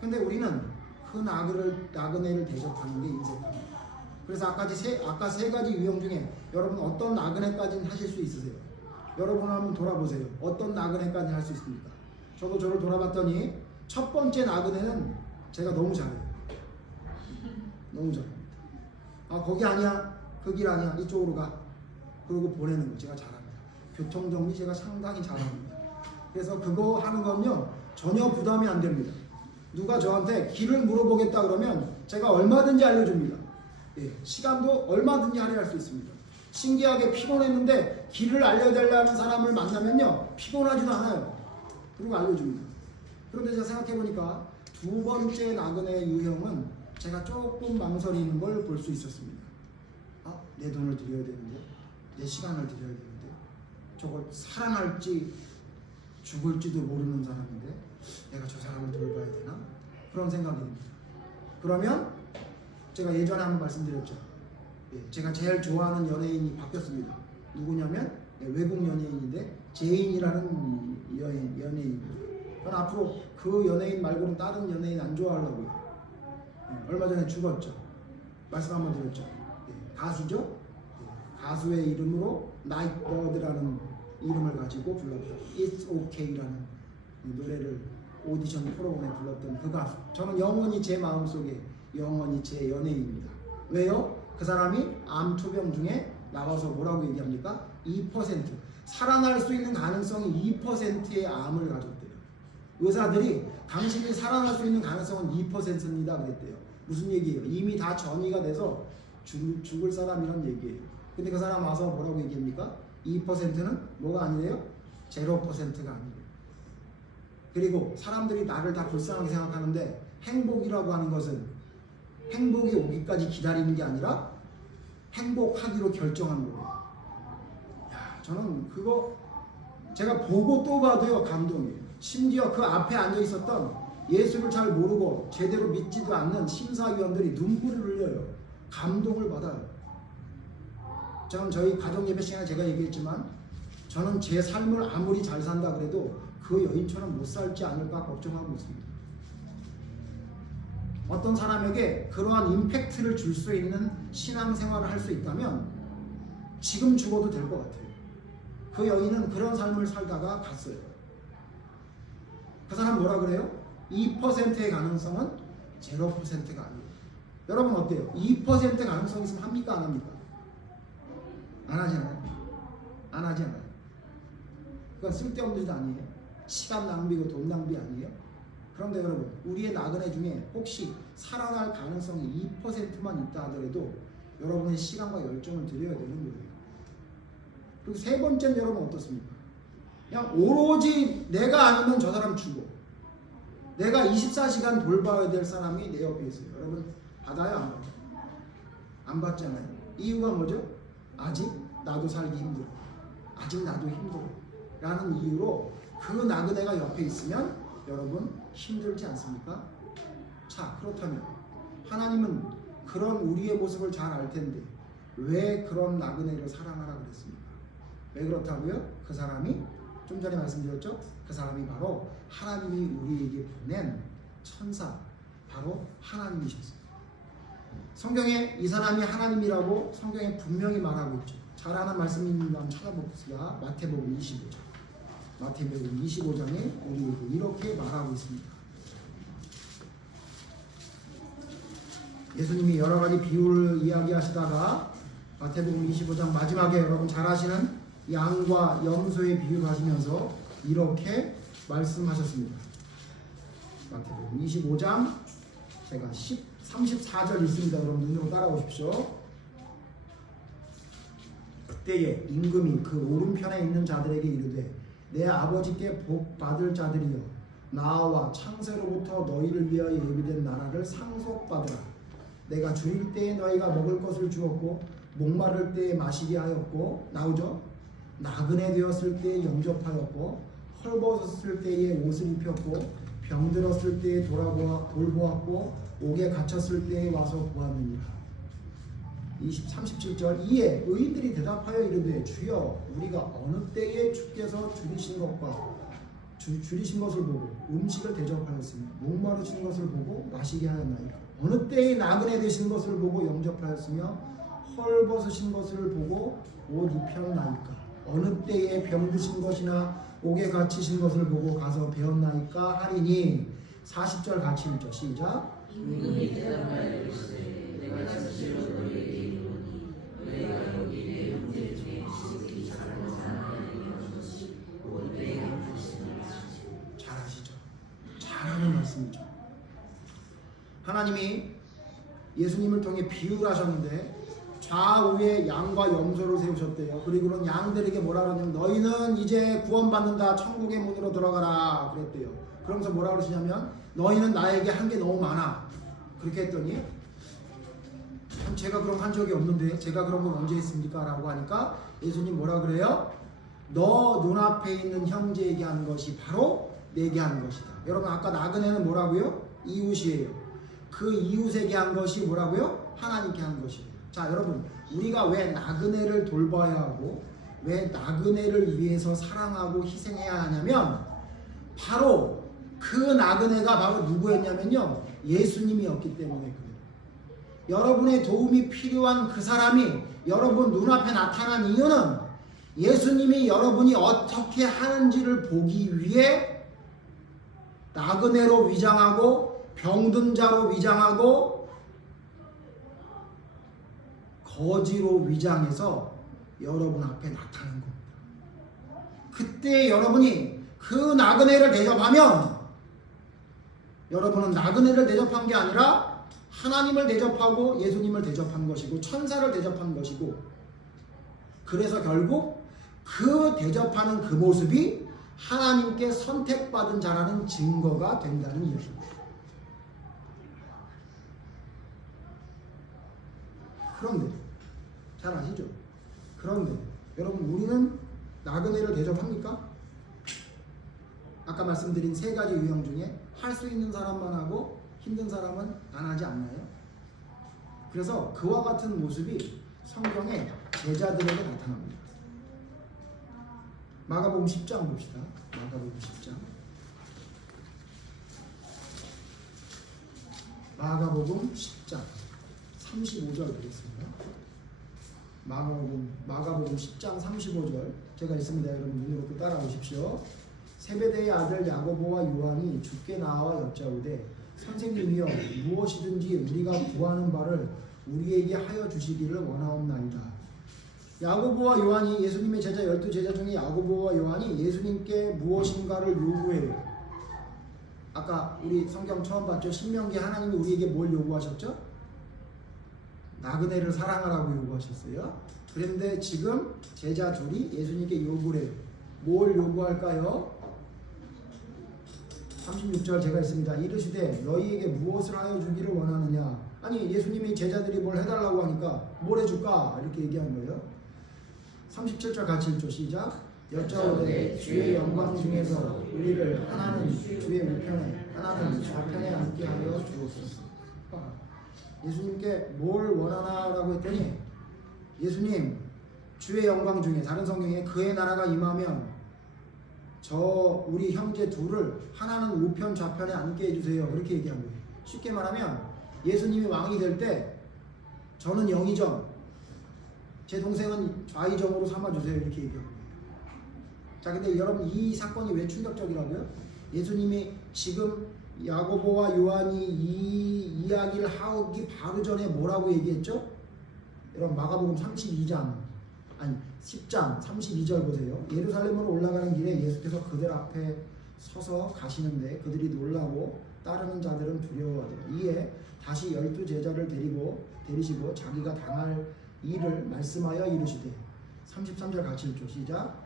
근데 우리는 그 나그네를 대접하는 게 인색합니다. 그래서 아까 세 가지 유형 중에 여러분 어떤 나그네까지는 하실 수 있으세요? 여러분 한번 돌아보세요. 어떤 나그네까지 할 수 있습니까? 저도 저를 돌아봤더니 첫 번째 나그네는 제가 너무 잘해요. 너무 잘합니다. 아 거기 아니야, 그 길 아니야, 이쪽으로 가. 그러고 보내는 거 제가 잘합니다. 교통정리 제가 상당히 잘합니다. 그래서 그거 하는 건요 전혀 부담이 안 됩니다. 누가 저한테 길을 물어보겠다 그러면 제가 얼마든지 알려줍니다. 예, 시간도 얼마든지 할애할 수 있습니다. 신기하게 피곤했는데 길을 알려달라는 사람을 만나면요 피곤하지도 않아요. 그리고 알려줍니다. 그런데 제가 생각해보니까 두 번째 나그네 유형은 제가 조금 망설이는 걸 볼 수 있었습니다. 아, 내 돈을 드려야 되는데, 내 시간을 드려야 되는데, 저걸 살아날지 죽을지도 모르는 사람인데 내가 저 사람을 돌봐야 되나? 그런 생각이 듭니다. 그러면 제가 예전에 한번 말씀드렸죠. 예, 제가 제일 좋아하는 연예인이 바뀌었습니다. 누구냐면 외국 연예인인데 제인이라는 연예인입니다. 저는 앞으로 그 연예인 말고는 다른 연예인 안 좋아하려고요. 예, 얼마 전에 죽었죠. 말씀 한번 드렸죠. 예, 가수죠. 예, 가수의 이름으로 나이트버드라는 이름을 가지고 불렀던 It's OK라는 노래를 오디션 프로그램에 불렀던 그 가수. 저는 영원히 제 마음속에 영원히 제 연예인입니다. 왜요? 그 사람이 암 투병 중에 나와서 뭐라고 얘기합니까? 2% 살아날 수 있는 가능성이 2%의 암을 가졌대요. 의사들이 당신이 살아날 수 있는 가능성은 2%입니다 그랬대요. 무슨 얘기예요? 이미 다 전이가 돼서 죽을 사람이란 얘기예요. 근데 그 사람 와서 뭐라고 얘기합니까? 2%는 뭐가 아니래요? 0%가 아니래요. 그리고 사람들이 나를 다 불쌍하게 생각하는데 행복이라고 하는 것은 행복이 오기까지 기다리는 게 아니라 행복하기로 결정한 거예요. 야, 저는 그거 제가 보고 또 봐도요 감동이에요. 심지어 그 앞에 앉아 있었던 예수를 잘 모르고 제대로 믿지도 않는 심사위원들이 눈물을 흘려요. 감동을 받아요. 저는 저희 가정 예배 시간에 제가 얘기했지만 저는 제 삶을 아무리 잘 산다 그래도 그 여인처럼 못 살지 않을까 걱정하고 있습니다. 어떤 사람에게 그러한 임팩트를 줄 수 있는 신앙생활을 할 수 있다면 지금 죽어도 될 것 같아요. 그 여인은 그런 삶을 살다가 갔어요. 그 사람 뭐라 그래요? 2%의 가능성은 0%가 아니에요. 여러분 어때요? 2% 가능성 있으면 합니까? 안 합니까? 안 하잖아요. 안 하지 않아요. 그건 쓸데없는 짓 아니에요. 시간 낭비고 돈 낭비 아니에요. 그런데 여러분 우리의 나그네 중에 혹시 살아날 가능성이 2%만 있다 하더라도 여러분의 시간과 열정을 드려야 되는 거예요. 그리고 세 번째는 여러분 어떻습니까? 그냥 오로지 내가 아니면 저 사람 죽어. 내가 24시간 돌봐야 될 사람이 내 옆에 있어요. 여러분 받아요? 안 받아요? 안 받잖아요. 이유가 뭐죠? 아직 나도 살기 힘들어. 아직 나도 힘들어. 라는 이유로 그 나그네가 옆에 있으면 여러분 힘들지 않습니까? 자, 그렇다면 하나님은 그런 우리의 모습을 잘 알 텐데 왜 그런 나그네를 사랑하라 그랬습니까? 왜 그렇다고요? 그 사람이 좀 전에 말씀드렸죠? 그 사람이 바로 하나님이 우리에게 보낸 천사, 바로 하나님이셨어요. 성경에 이 사람이 하나님이라고 성경에 분명히 말하고 있죠. 잘 아는 말씀입니다. 한번 찾아봅시다. 마태복음 25장. 마태복음 25장에 우리에게 이렇게 말하고 있습니다. 예수님이 여러 가지 비유를 이야기하시다가 마태복음 25장 마지막에 여러분 잘 아시는 양과 염소의 비유를 하시면서 이렇게 말씀하셨습니다. 마태복음 25장 제가 34절 있습니다. 여러분 눈으로 따라오십시오. 그때에 임금이 그 오른편에 있는 자들에게 이르되 내 아버지께 복 받을 자들이여 나와 창세로부터 너희를 위하여 예비된 나라를 상속받으라. 내가 줄일 때에 너희가 먹을 것을 주었고 목마를 때에 마시게 하였고 나오죠. 나그네 되었을 때에 영접하였고 헐벗었을 때에 옷을 입혔고 병들었을 때에 돌보았고 옥에 갇혔을 때에 와서 보았느니라. 37절 이에 의인들이 대답하여 이르되 주여 우리가 어느 때에 주께서 줄이신 것과 줄이신 것을 보고 음식을 대접하였으며 목마르신 것을 보고 마시게 하였나이까. 어느 때에 나그네 되신 것을 보고 영접하였으며 헐벗으신 것을 보고 옷 입혔나이까. 어느 때에 병드신 것이나 옥에 갇히신 것을 보고 가서 배웠나이까 하리니 40절 같이 읽죠. 시작. 그분이 대답하여 이르시되 내가 진실로 너희에게 이르노니 너희가 여기 내 형제 중에 지극히 작은 자나에 이르는 것이 곧 내 형제시니라. 잘 아시죠? 잘하는 말씀이죠. 하나님이 예수님을 통해 비유를 하셨는데 좌우에 양과 염소를 세우셨대요. 그리고는 양들에게 뭐라 그러냐면 너희는 이제 구원받는다. 천국의 문으로 들어가라 그랬대요. 그러면서 뭐라 그러시냐면 너희는 나에게 한 게 너무 많아. 그렇게 했더니 제가 그런 거 한 적이 없는데 제가 그런 건 언제 했습니까? 라고 하니까 예수님 뭐라 그래요? 너 눈앞에 있는 형제에게 한 것이 바로 내게 한 것이다. 여러분 아까 나그네는 뭐라고요? 이웃이에요. 그 이웃에게 한 것이 뭐라고요? 하나님께 한 것이에요. 자 여러분 우리가 왜 나그네를 돌봐야 하고 왜 나그네를 위해서 사랑하고 희생해야 하냐면 바로 그 나그네가 바로 누구였냐면요 예수님이었기 때문에 그래요. 여러분의 도움이 필요한 그 사람이 여러분 눈앞에 나타난 이유는 예수님이 여러분이 어떻게 하는지를 보기 위해 나그네로 위장하고 병든 자로 위장하고 거지로 위장해서 여러분 앞에 나타난 겁니다. 그때 여러분이 그 나그네를 대접하면 여러분은 나그네를 대접한 게 아니라 하나님을 대접하고 예수님을 대접한 것이고 천사를 대접한 것이고 그래서 결국 그 대접하는 그 모습이 하나님께 선택받은 자라는 증거가 된다는 이야기입니다. 그런데 잘 아시죠? 그런데 여러분 우리는 나그네를 대접합니까? 아까 말씀드린 세 가지 유형 중에 할 수 있는 사람만 하고 힘든 사람은 안 하지 않나요? 그래서 그와 같은 모습이 성경에 제자들에게 나타납니다. 마가복음 10장 봅시다. 마가복음 10장. 마가복음 10장 35절 보겠습니다. 마가복음 10장 35절 제가 있습니다. 여러분 눈으로 또 따라오십시오. 세베대의 아들 야고보와 요한이 주께 나와 여짜오되 선생님이여 무엇이든지 우리가 구하는 바를 우리에게 하여 주시기를 원하옵나이다. 야고보와 요한이 예수님의 제자 12제자 중에 야고보와 요한이 예수님께 무엇인가를 요구해요. 아까 우리 성경 처음 봤죠? 신명기 하나님이 우리에게 뭘 요구하셨죠? 나그네를 사랑하라고 요구하셨어요. 그런데 지금 제자 둘이 예수님께 요구를 해요. 뭘 요구할까요? 36절 제가 있습니다. 이르시되 너희에게 무엇을 하여 주기를 원하느냐. 아니 예수님이 제자들이 뭘 해달라고 하니까 뭘 해줄까? 이렇게 얘기한 거예요. 37절 같이 읽죠. 시작. 여짜오되 주의 영광 중에서 우리를 하나는 주의 우편에 하나는 좌편에 앉게 하여 주옵소서. 예수님께 뭘 원하나라고 했더니 예수님 주의 영광 중에 다른 성경에 그의 나라가 임하면 저 우리 형제 둘을 하나는 우편 좌편에 앉게 해주세요. 그렇게 얘기한 거예요. 쉽게 말하면 예수님이 왕이 될 때 저는 영의정, 제 동생은 좌의정으로 삼아주세요. 이렇게 얘기한 거예요. 자, 근데 여러분 이 사건이 왜 충격적이라고요? 예수님이 지금 야고보와 요한이 이 이야기를 하기 바로 전에 뭐라고 얘기했죠? 여러분 마가복음 32장 아니 10장 32절 보세요. 예루살렘으로 올라가는 길에 예수께서 그들 앞에 서서 가시는데 그들이 놀라고 따르는 자들은 두려워하더라. 이에 다시 12제자를 데리시고 자기가 당할 일을 말씀하여 이르시되 33절 같이 읽죠. 시작.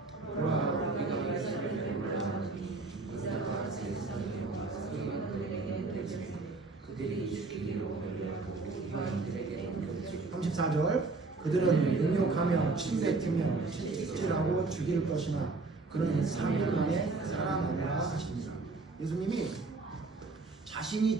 그들이 죽이기로 권리하고 이방인들에게 34절 그들은 능욕하며 침뱉으며 채찍질하고 죽일 것이나 그는 3일 만에 살아나리라 하십니다. 예수님이 자신이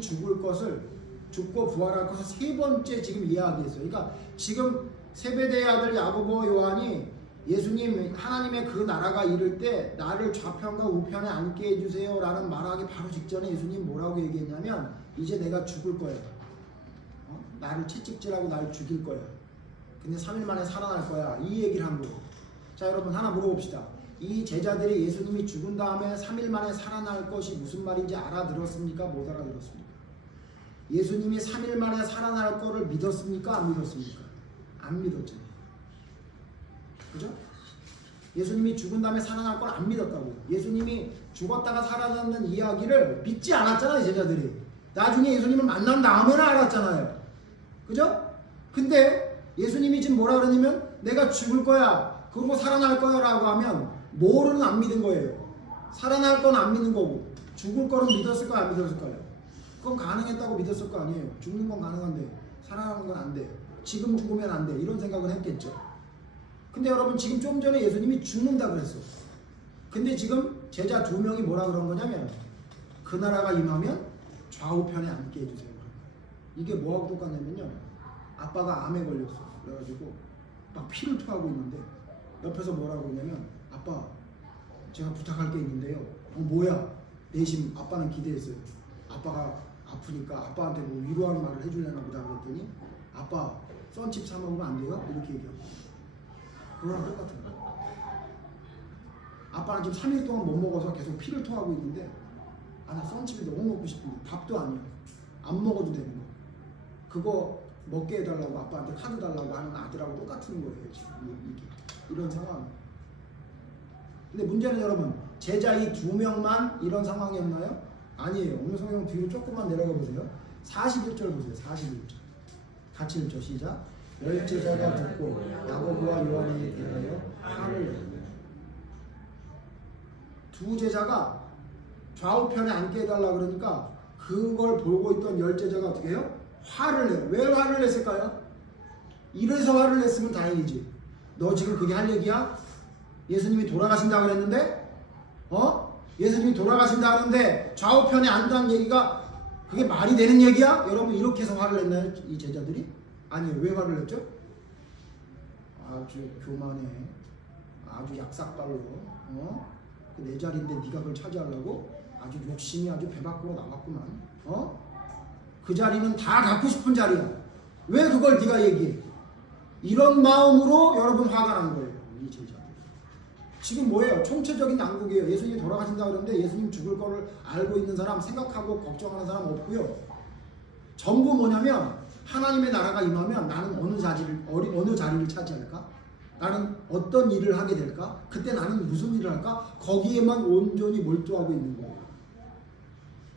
죽을 것을 죽고 부활할 것을 세 번째 지금 이야기했어요. 그러니까 지금 세베대의 아들 야고보 요한이 예수님 하나님의 그 나라가 이를 때 나를 좌편과 우편에 앉게 해주세요 라는 말하기 바로 직전에 예수님 뭐라고 얘기했냐면 이제 내가 죽을 거야. 나를 채찍질하고 나를 죽일 거야. 근데 3일 만에 살아날 거야. 이 얘기를 한 거예요. 자, 여러분 하나 물어봅시다. 이 제자들이 예수님이 죽은 다음에 3일 만에 살아날 것이 무슨 말인지 알아들었습니까? 못 알아들었습니까? 예수님이 3일 만에 살아날 거를 믿었습니까? 안 믿었습니까? 안 믿었잖아요. 그죠? 예수님이 죽은 다음에 살아날 걸 안 믿었다고. 예수님이 죽었다가 살아났는 이야기를 믿지 않았잖아요, 제자들이. 나중에 예수님을 만난 다음에는 알았잖아요. 그죠? 근데 예수님이 지금 뭐라 그러냐면 내가 죽을 거야, 그리고 살아날 거야 라고 하면 뭐는 안 믿은 거예요. 살아날 건 안 믿는 거고 죽을 거는 믿었을까요, 안 믿었을까요? 그건 가능했다고 믿었을 거 아니에요. 죽는 건 가능한데 살아나는 건 안 돼. 지금 죽으면 안 돼. 이런 생각은 했겠죠. 근데 여러분 지금 좀 전에 예수님이 죽는다 그랬어. 근데 지금 제자 2명이 뭐라 그런 거냐면 그 나라가 임하면 좌우편에 앉게 해주세요. 이게 뭐하고 똑같냐면요, 아빠가 암에 걸렸어. 그래가지고 막 피를 토하고 있는데 옆에서 뭐라고 그러냐면 아빠 제가 부탁할 게 있는데요. 뭐야? 내심 아빠는 기대했어요. 아빠가 아프니까 아빠한테 뭐 위로하는 말을 해주려나 보다 그랬더니 아빠 썬칩 사 먹으면 안 돼요? 이렇게 얘기하고. 그거랑 똑같은 거야. 아빠는 지금 3일 동안 못 먹어서 계속 피를 토하고 있는데 나 썬칩이 너무 먹고 싶은데 밥도 아니야. 안 먹어도 되는 거. 그거 먹게 해달라고 아빠한테 카드 달라고 하는 아들하고 똑같은 거예요. 지금 이런 상황. 근데 문제는 여러분 제자 이 2명만 이런 상황이었나요? 아니에요. 오늘 성경 뒤로 조금만 내려가 보세요. 41절 보세요. 41절 같이 읽죠. 시작. 10제자가 듣고 야고보와 요한에 대하여 화를 내요. 2 제자가 좌우편에 앉게 해달라 그러니까 그걸 보고 있던 10제자가 어떻게 해요? 화를 내요. 왜 화를 냈을까요? 이래서 화를 냈으면 다행이지. 너 지금 그게 할 얘기야? 예수님이 돌아가신다 그랬는데 예수님이 돌아가신다 하는데 좌우편에 앉다는 얘기가 그게 말이 되는 얘기야? 여러분 이렇게 해서 화를 냈나요? 이 제자들이? 아니에요. 왜 화를 냈죠? 아주 교만해. 아주 약삭발로 그 내 자리인데 네가 그걸 차지하려고 아주 욕심이 아주 배 밖으로 나왔구만. 그 자리는 다 갖고 싶은 자리야. 왜 그걸 네가 얘기해? 이런 마음으로 여러분 화가 난 거예요. 이 제자들. 지금 뭐예요? 총체적인 난국이에요. 예수님이 돌아가신다 그러는데 예수님 죽을 거를 알고 있는 사람, 생각하고 걱정하는 사람 없고요. 전부 뭐냐면 하나님의 나라가 임하면 나는 어느 자리를 차지할까? 나는 어떤 일을 하게 될까? 그때 나는 무슨 일을 할까? 거기에만 온전히 몰두하고 있는 거예요.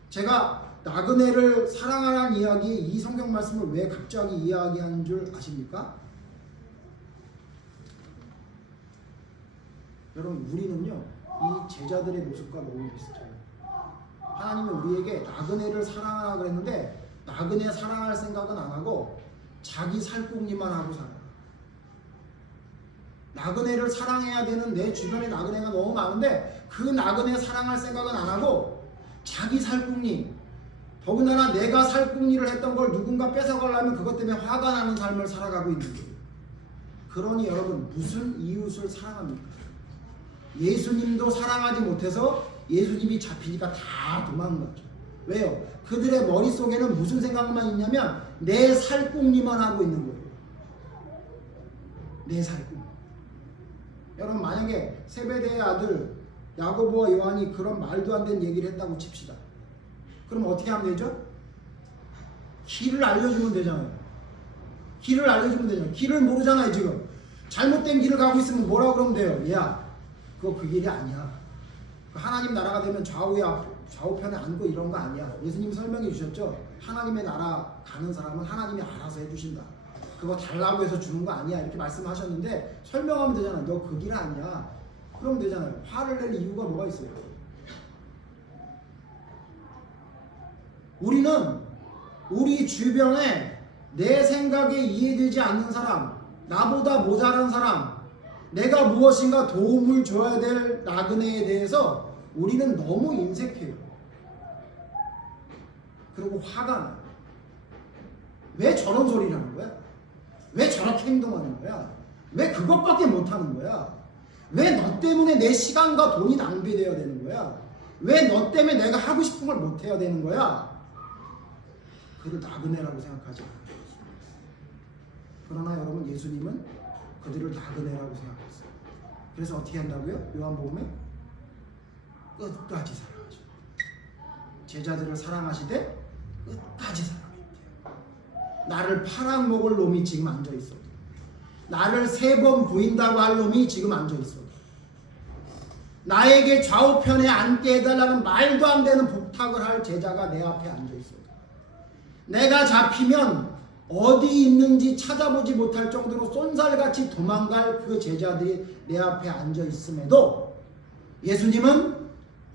제가 나그네를 사랑하라는 이야기, 이 성경 말씀을 왜 갑자기 이야기하는 줄 아십니까? 여러분 우리는요 이 제자들의 모습과 너무 비슷해요. 하나님은 우리에게 나그네를 사랑하라 그랬는데 나그네 사랑할 생각은 안 하고 자기 살궁리만 하고 살아요. 나그네를 사랑해야 되는 내 주변에 나그네가 너무 많은데 그 나그네 사랑할 생각은 안 하고 자기 살궁리, 더군다나 내가 살궁리를 했던 걸 누군가 뺏어가려면 그것 때문에 화가 나는 삶을 살아가고 있는 거예요. 그러니 여러분 무슨 이웃을 사랑합니까? 예수님도 사랑하지 못해서 예수님이 잡히니까 다 도망갔죠. 왜요? 그들의 머릿속에는 무슨 생각만 있냐면 내 살궁리만 하고 있는 거예요. 내 살궁리. 여러분 만약에 세베대의 아들 야고보와 요한이 그런 말도 안 되는 얘기를 했다고 칩시다. 그럼 어떻게 하면 되죠? 길을 알려주면 되잖아요. 길을 알려주면 되잖아요. 길을 모르잖아요. 지금 잘못된 길을 가고 있으면 뭐라고 그러면 돼요? 야 그거 그 길이 아니야. 하나님 나라가 되면 좌우편에 앉고 이런 거 아니야. 예수님 설명해 주셨죠? 하나님의 나라 가는 사람은 하나님이 알아서 해주신다. 그거 달라고 해서 주는 거 아니야. 이렇게 말씀하셨는데 설명하면 되잖아. 너 그 길 아니야. 그러면 되잖아요. 화를 낼 이유가 뭐가 있어요? 우리는 우리 주변에 내 생각에 이해되지 않는 사람, 나보다 모자란 사람, 내가 무엇인가 도움을 줘야 될 나그네에 대해서 우리는 너무 인색해요. 그리고 화가 나요. 왜 저런 소리를 하는 거야? 왜 저렇게 행동하는 거야? 왜 그것밖에 못하는 거야? 왜 너 때문에 내 시간과 돈이 낭비되어야 되는 거야? 왜 너 때문에 내가 하고 싶은 걸 못해야 되는 거야? 그를 나그네라고 생각하지 않아요. 그러나 여러분 예수님은 그들을 나그네라고 생각했어요. 그래서 어떻게 한다고요? 요한복음에 끝까지 사랑하죠. 제자들을 사랑하시되 끝까지 사랑했대요. 나를 팔아먹을 놈이 지금 앉아있어. 나를 3번 부인다고 할 놈이 지금 앉아있어. 나에게 좌우편에 앉게 해달라는 말도 안 되는 부탁을 할 제자가 내 앞에 앉아있어. 내가 잡히면 어디 있는지 찾아보지 못할 정도로 쏜살같이 도망갈 그 제자들이 내 앞에 앉아있음에도 예수님은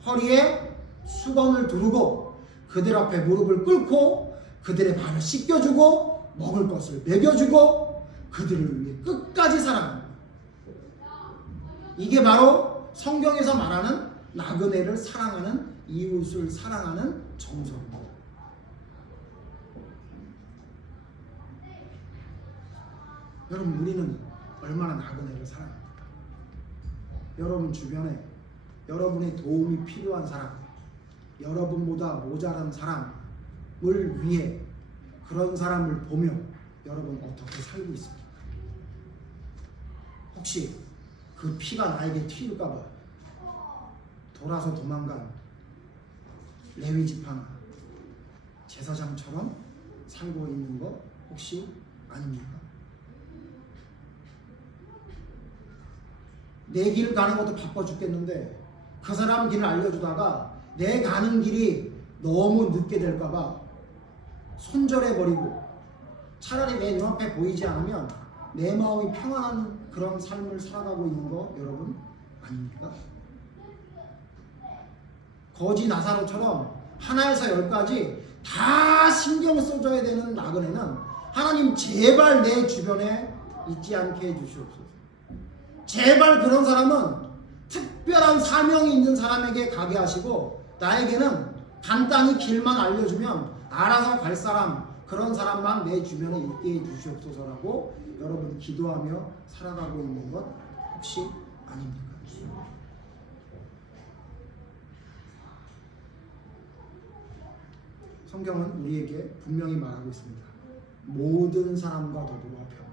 허리에 수건을 두르고 그들 앞에 무릎을 꿇고 그들의 발을 씻겨주고 먹을 것을 먹여주고 그들을 위해 끝까지 사랑합니다. 이게 바로 성경에서 말하는 나그네를 사랑하는, 이웃을 사랑하는 정서입니다. 여러분, 우리는 얼마나 나그네를 사랑합니까? 여러분 주변에 여러분의 도움이 필요한 사람, 여러분보다 모자란 사람을 위해 그런 사람을 보며 여러분 어떻게 살고 있습니까? 혹시 그 피가 나에게 튀일까봐 돌아서 도망간 레위 지파나 제사장처럼 살고 있는 거 혹시 아닙니까? 내 길 가는 것도 바빠 죽겠는데 그 사람 길을 알려주다가 내 가는 길이 너무 늦게 될까봐 손절해버리고 차라리 내 눈앞에 보이지 않으면 내 마음이 평안한 그런 삶을 살아가고 있는 거 여러분 아닙니까? 거지 나사로처럼 하나에서 10까지 다 신경 써줘야 되는 나그네는 하나님 제발 내 주변에 있지 않게 해주시옵소서. 제발 그런 사람은 특별한 사명이 있는 사람에게 가게 하시고 나에게는 간단히 길만 알려주면 알아서 갈 사람, 그런 사람만 내 주변에 있게 해주시옵소서라고 여러분 기도하며 살아가고 있는 것 혹시 아닙니까? 성경은 우리에게 분명히 말하고 있습니다. 모든 사람과 더불어 화평하라.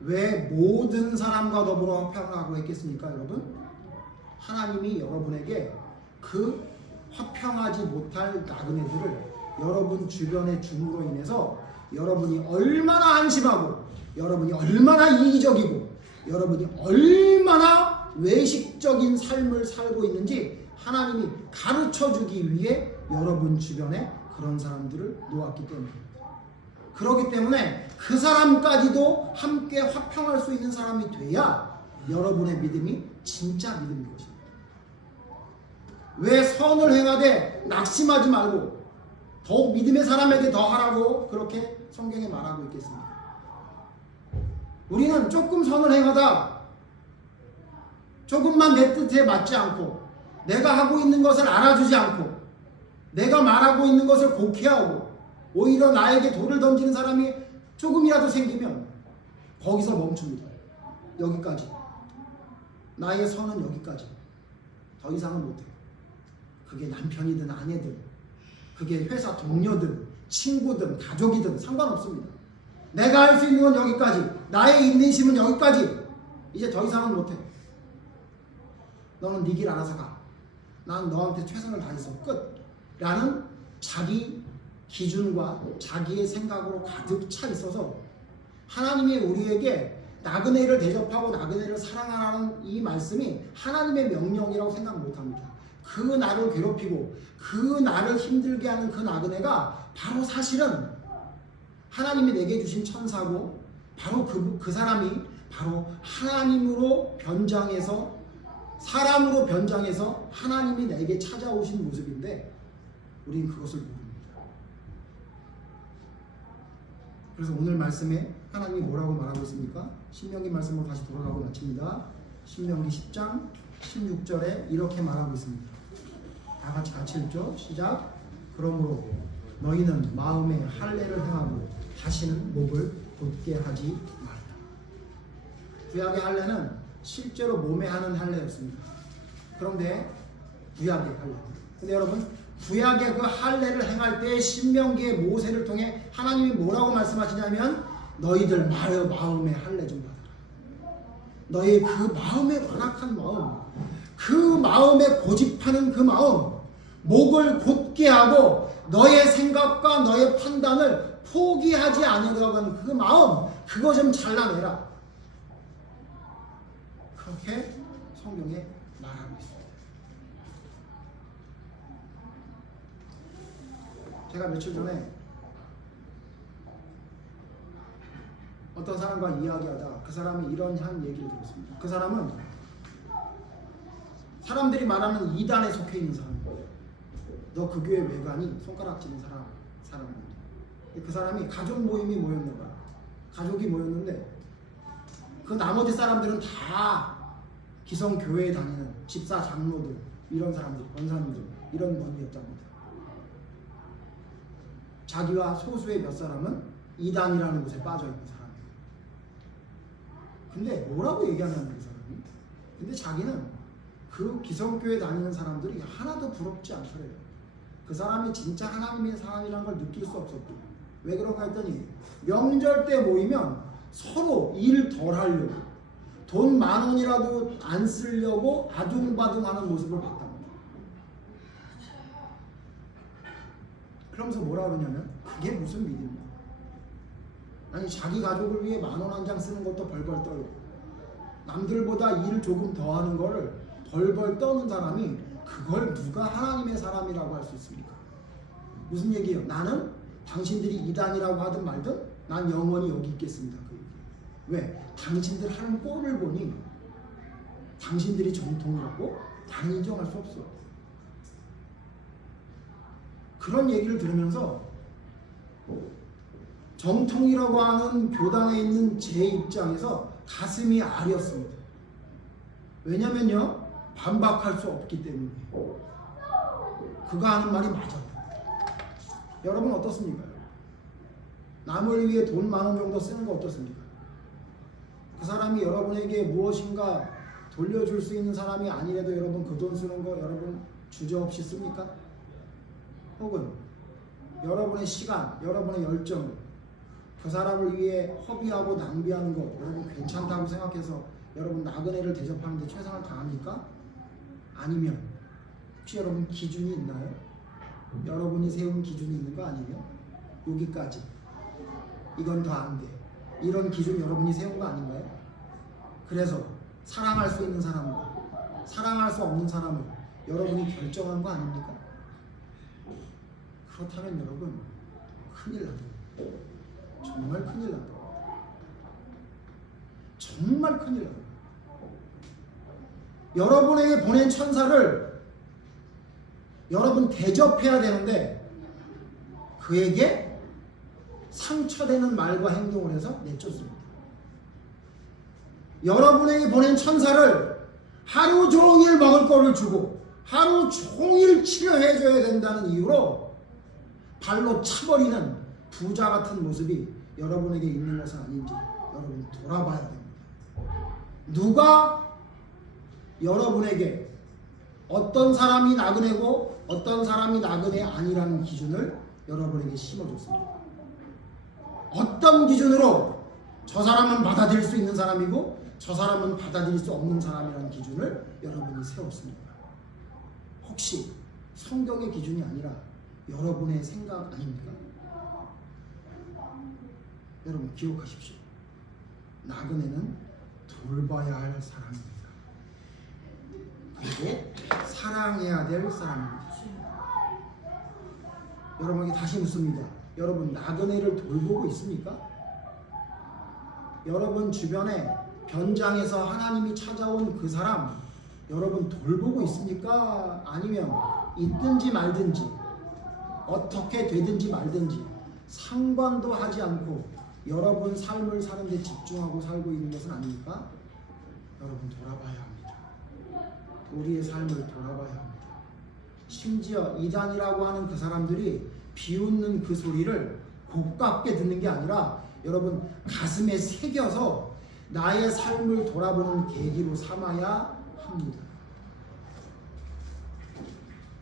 왜 모든 사람과 더불어 화평하라고 했겠습니까, 여러분? 하나님이 여러분에게 그 화평하지 못할 나그네들을 여러분 주변에 줌으로 인해서 여러분이 얼마나 한심하고 여러분이 얼마나 이기적이고 여러분이 얼마나 외식적인 삶을 살고 있는지 하나님이 가르쳐주기 위해 여러분 주변에 그런 사람들을 놓았기 때문입니다. 그렇기 때문에 그 사람까지도 함께 화평할 수 있는 사람이 돼야 여러분의 믿음이 진짜 믿음인 것입니다. 왜 선을 행하되 낙심하지 말고 더욱 믿음의 사람에게 더 하라고 그렇게 성경에 말하고 있겠습니까? 우리는 조금 선을 행하다 조금만 내 뜻에 맞지 않고 내가 하고 있는 것을 알아주지 않고 내가 말하고 있는 것을 곡해하고 오히려 나에게 돌을 던지는 사람이 조금이라도 생기면 거기서 멈춥니다. 여기까지. 나의 선은 여기까지. 더 이상은 못해요. 그게 남편이든 아내든 그게 회사 동료든 친구든 가족이든 상관없습니다. 내가 할 수 있는 건 여기까지. 나의 인내심은 여기까지. 이제 더 이상은 못해. 너는 네 길 알아서 가. 난 너한테 최선을 다했어. 끝. 라는 자기 기준과 자기의 생각으로 가득 차 있어서 하나님이 우리에게 나그네를 대접하고 나그네를 사랑하라는 이 말씀이 하나님의 명령이라고 생각 못합니다. 그 나를 괴롭히고 그 나를 힘들게 하는 그 나그네가 바로 사실은 하나님이 내게 주신 천사고 바로 그 사람이 바로 하나님으로 변장해서 사람으로 변장해서 하나님이 내게 찾아오신 모습인데 우리는 그것을 모릅니다. 그래서 오늘 말씀에 하나님이 뭐라고 말하고 있습니까? 신명기 말씀으로 다시 돌아가고 마칩니다. 신명기 10장 16절에 이렇게 말하고 있습니다. 다 같이 읽죠. 시작. 그러므로 너희는 마음에 할례를 행하고 다시는 목을 돋게 하지 말라. 구약의 할례는 실제로 몸에 하는 할례였습니다. 그런데 구약의 할례. 근데 여러분 구약의 그 할례를 행할 때 신명기의 모세를 통해 하나님이 뭐라고 말씀하시냐면 너희들 마음에 할례 좀 받아라. 너희 그 마음의 완악한 마음, 그 마음에 고집하는 그 마음, 목을 곧게 하고 너의 생각과 너의 판단을 포기하지 않으려고 하는 그 마음, 그거 좀 잘라내라. 그렇게 성경에 말하고 있습니다. 제가 며칠 전에 어떤 사람과 이야기하다 그 사람이 이런 한 얘기를 들었습니다. 그 사람은 사람들이 말하는 이단에 속해 있는 사람이에요. 너 그 교회 왜 가니? 손가락질인 사람입니다. 그 사람이 가족 모임이 모였나 봐. 가족이 모였는데 그 나머지 사람들은 다 기성교회에 다니는 집사 장로들, 이런 사람들, 권사님들, 이런 분이었답니다. 자기와 소수의 몇 사람은 이단이라는 곳에 빠져있는 사람이에요. 근데 뭐라고 얘기하냐면 그 사람이, 근데 자기는 그 기성교회 다니는 사람들이 하나도 부럽지 않더래요. 그 사람이 진짜 하나님의 사람이라는 걸 느낄 수 없었고, 왜 그런가 했더니 명절 때 모이면 서로 일 덜 하려고, 돈 10,000원이라도 안 쓰려고 아둥바둥하는 모습을 봤답니다. 그러면서 뭐라 그러냐면, 그게 무슨 믿음이야? 아니, 자기 가족을 위해 10,000원 한 장 쓰는 것도 벌벌 떨고, 남들보다 일 조금 더 하는 거를 벌벌 떠는 사람이, 그걸 누가 하나님의 사람이라고 할 수 있습니까? 무슨 얘기예요? 나는 당신들이 이단이라고 하든 말든 난 영원히 여기 있겠습니다. 그 얘기. 왜? 당신들 하는 꼴을 보니 당신들이 정통이라고 나는 인정할 수 없어. 그런 얘기를 들으면서 정통이라고 하는 교단에 있는 제 입장에서 가슴이 아렸습니다. 왜냐면요, 반박할 수 없기 때문에. 그가 하는 말이 맞아. 여러분 어떻습니까? 남을 위해 돈 10,000원 정도 쓰는 거 어떻습니까? 그 사람이 여러분에게 무엇인가 돌려줄 수 있는 사람이 아니라도 여러분 그 돈 쓰는 거 여러분 주저없이 씁니까? 혹은 여러분의 시간, 여러분의 열정을 그 사람을 위해 허비하고 낭비하는 거 여러분 괜찮다고 생각해서 여러분 나그네를 대접하는 데 최선을 다합니까? 아니면 혹시 여러분 기준이 있나요? 여러분이 세운 기준이 있는 거 아니에요? 여기까지, 이건 더 안 돼, 이런 기준 여러분이 세운 거 아닌가요? 그래서 사랑할 수 있는 사람과 사랑할 수 없는 사람을 여러분이 결정한 거 아닙니까? 그렇다면 여러분 큰일 납니다. 정말 큰일 납니다. 정말 큰일 납니다. 여러분에게 보낸 천사를 여러분 대접해야 되는데 그에게 상처되는 말과 행동을 해서 내쫓습니다. 여러분에게 보낸 천사를 하루 종일 먹을 거를 주고 하루 종일 치료해줘야 된다는 이유로 발로 차버리는 부자 같은 모습이 여러분에게 있는 것은 아닌지 여러분 돌아봐야 됩니다. 누가 여러분에게 어떤 사람이 나그네고 어떤 사람이 나그네 아니라는 기준을 여러분에게 심어줬습니다. 어떤 기준으로 저 사람은 받아들일 수 있는 사람이고 저 사람은 받아들일 수 없는 사람이라는 기준을 여러분이 세웠습니까? 혹시 성경의 기준이 아니라 여러분의 생각 아닙니까? 여러분 기억하십시오. 나그네는 돌봐야 할 사람입니다. 그리고 사랑해야 될 사람입니다. 여러분에게 다시 묻습니다. 여러분 나그네를 돌보고 있습니까? 여러분 주변에 변장에서 하나님이 찾아온 그 사람 여러분 돌보고 있습니까? 아니면 있든지 말든지 어떻게 되든지 말든지 상관도 하지 않고 여러분 삶을 사는 데 집중하고 살고 있는 것은 아닙니까? 여러분 돌아봐야 합니다. 우리의 삶을 돌아봐야 합니다. 심지어 이단이라고 하는 그 사람들이 비웃는 그 소리를 고깝게 듣는 게 아니라 여러분 가슴에 새겨서 나의 삶을 돌아보는 계기로 삼아야 합니다.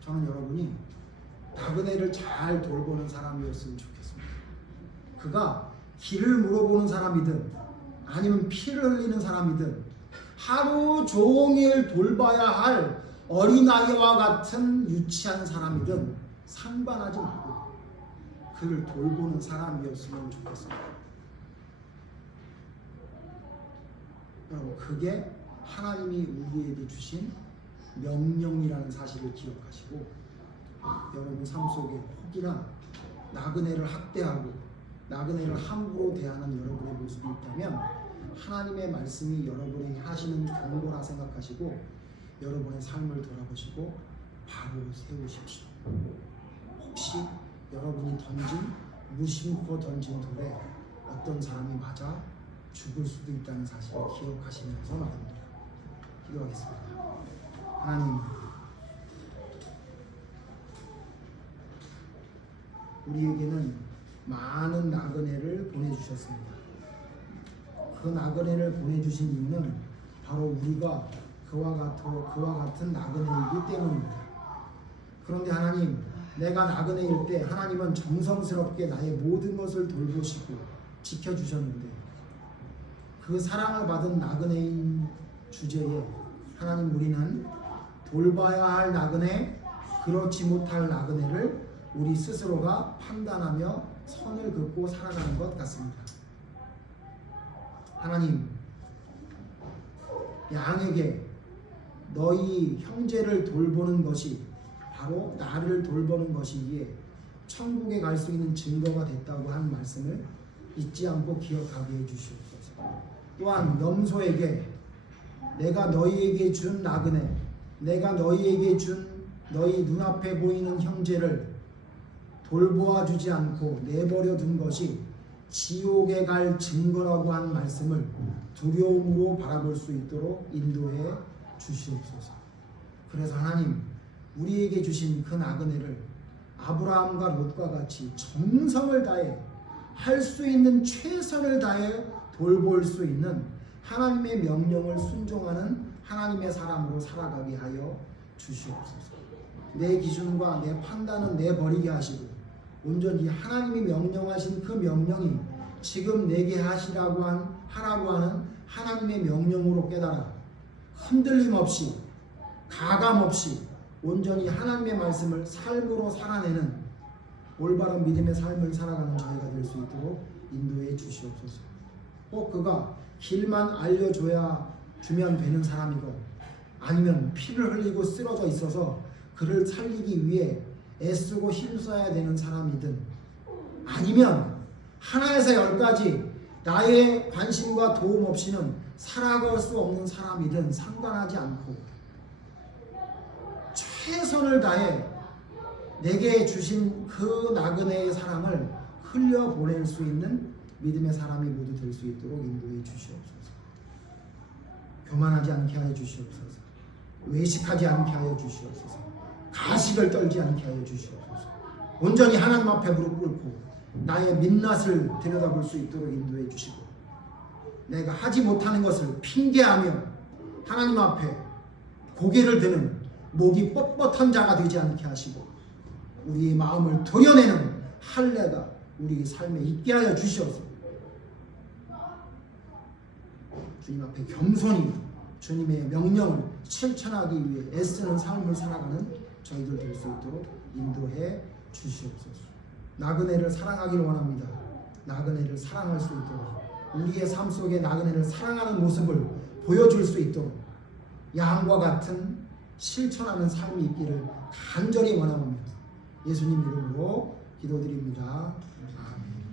저는 여러분이 나그네를 잘 돌보는 사람이었으면 좋겠습니다. 그가 길을 물어보는 사람이든 아니면 피를 흘리는 사람이든 하루 종일 돌봐야 할 어린아이와 같은 유치한 사람이든 상관하지 말고 그를 돌보는 사람이었으면 좋겠습니다. 여러분, 그게 하나님이 우리에게 주신 명령이라는 사실을 기억하시고, 여러분 삶 속에 혹이나 나그네를 학대하고 나그네를 함부로 대하는 여러분의 모습이 있다면 하나님의 말씀이 여러분에게 하시는 경고라 생각하시고 여러분의 삶을 돌아보시고 바로 세우십시오. 혹시 여러분이 무심코 던진 돌에 어떤 사람이 맞아 죽을 수도 있다는 사실을 기억하시면서 말입니다. 기도하겠습니다. 하나님, 우리에게는 많은 나그네를 보내주셨습니다. 그 나그네를 보내주신 이유는 바로 우리가 그와 같은 나그네이기 때문입니다. 그런데 하나님, 내가 나그네일 때 하나님은 정성스럽게 나의 모든 것을 돌보시고 지켜주셨는데 그 사랑을 받은 나그네인 주제에 하나님, 우리는 돌봐야 할 나그네, 그렇지 못할 나그네를 우리 스스로가 판단하며 선을 긋고 살아가는 것 같습니다. 하나님, 양에게 너희 형제를 돌보는 것이 바로 나를 돌보는 것이기에 천국에 갈 수 있는 증거가 됐다고 한 말씀을 잊지 않고 기억하게 해주시옵소서. 또한 염소에게 내가 너희에게 준 나그네, 내가 너희에게 준 너희 눈앞에 보이는 형제를 돌보아 주지 않고 내버려 둔 것이 지옥에 갈 증거라고 한 말씀을 두려움으로 바라볼 수 있도록 인도해 주시옵소서. 그래서 하나님, 우리에게 주신 그 나그네를 아브라함과 롯과 같이 정성을 다해 할 수 있는 최선을 다해 돌볼 수 있는 하나님의 명령을 순종하는 하나님의 사람으로 살아가게 하여 주시옵소서. 내 기준과 내 판단은 내버리게 하시고 온전히 하나님이 명령하신 그 명령이 지금 내게 하라고 하는 하나님의 명령으로 깨달아 흔들림 없이 가감 없이 온전히 하나님의 말씀을 삶으로 살아내는 올바른 믿음의 삶을 살아가는 저희가 될 수 있도록 인도해 주시옵소서. 꼭 그가 길만 주면 되는 사람이고 아니면 피를 흘리고 쓰러져 있어서 그를 살리기 위해 애쓰고 힘써야 되는 사람이든 아니면 하나에서 열까지 나의 관심과 도움 없이는 살아갈 수 없는 사람이든 상관하지 않고 최선을 다해 내게 주신 그 나그네의 사랑을 흘려보낼 수 있는 믿음의 사람이 모두 될 수 있도록 인도해 주시옵소서. 교만하지 않게 하여 주시옵소서. 외식하지 않게 하여 주시옵소서. 가식을 떨지 않게 하여 주시옵소서. 온전히 하나님 앞에 무릎 꿇고 나의 민낯을 들여다볼 수 있도록 인도해 주시고 내가 하지 못하는 것을 핑계하며 하나님 앞에 고개를 드는 목이 뻣뻣한 자가 되지 않게 하시고 우리의 마음을 도려내는 할례가 우리 삶에 있게 하여 주시옵소서. 주님 앞에 겸손히 주님의 명령을 실천하기 위해 애쓰는 삶을 살아가는 저희들 될 수 있도록 인도해 주시옵소서. 나그네를 사랑하기를 원합니다. 나그네를 사랑할 수 있도록 우리의 삶 속에 나그네를 사랑하는 모습을 보여줄 수 있도록 양과 같은 실천하는 삶이 있기를 간절히 원합니다. 예수님 이름으로 기도드립니다. 아멘.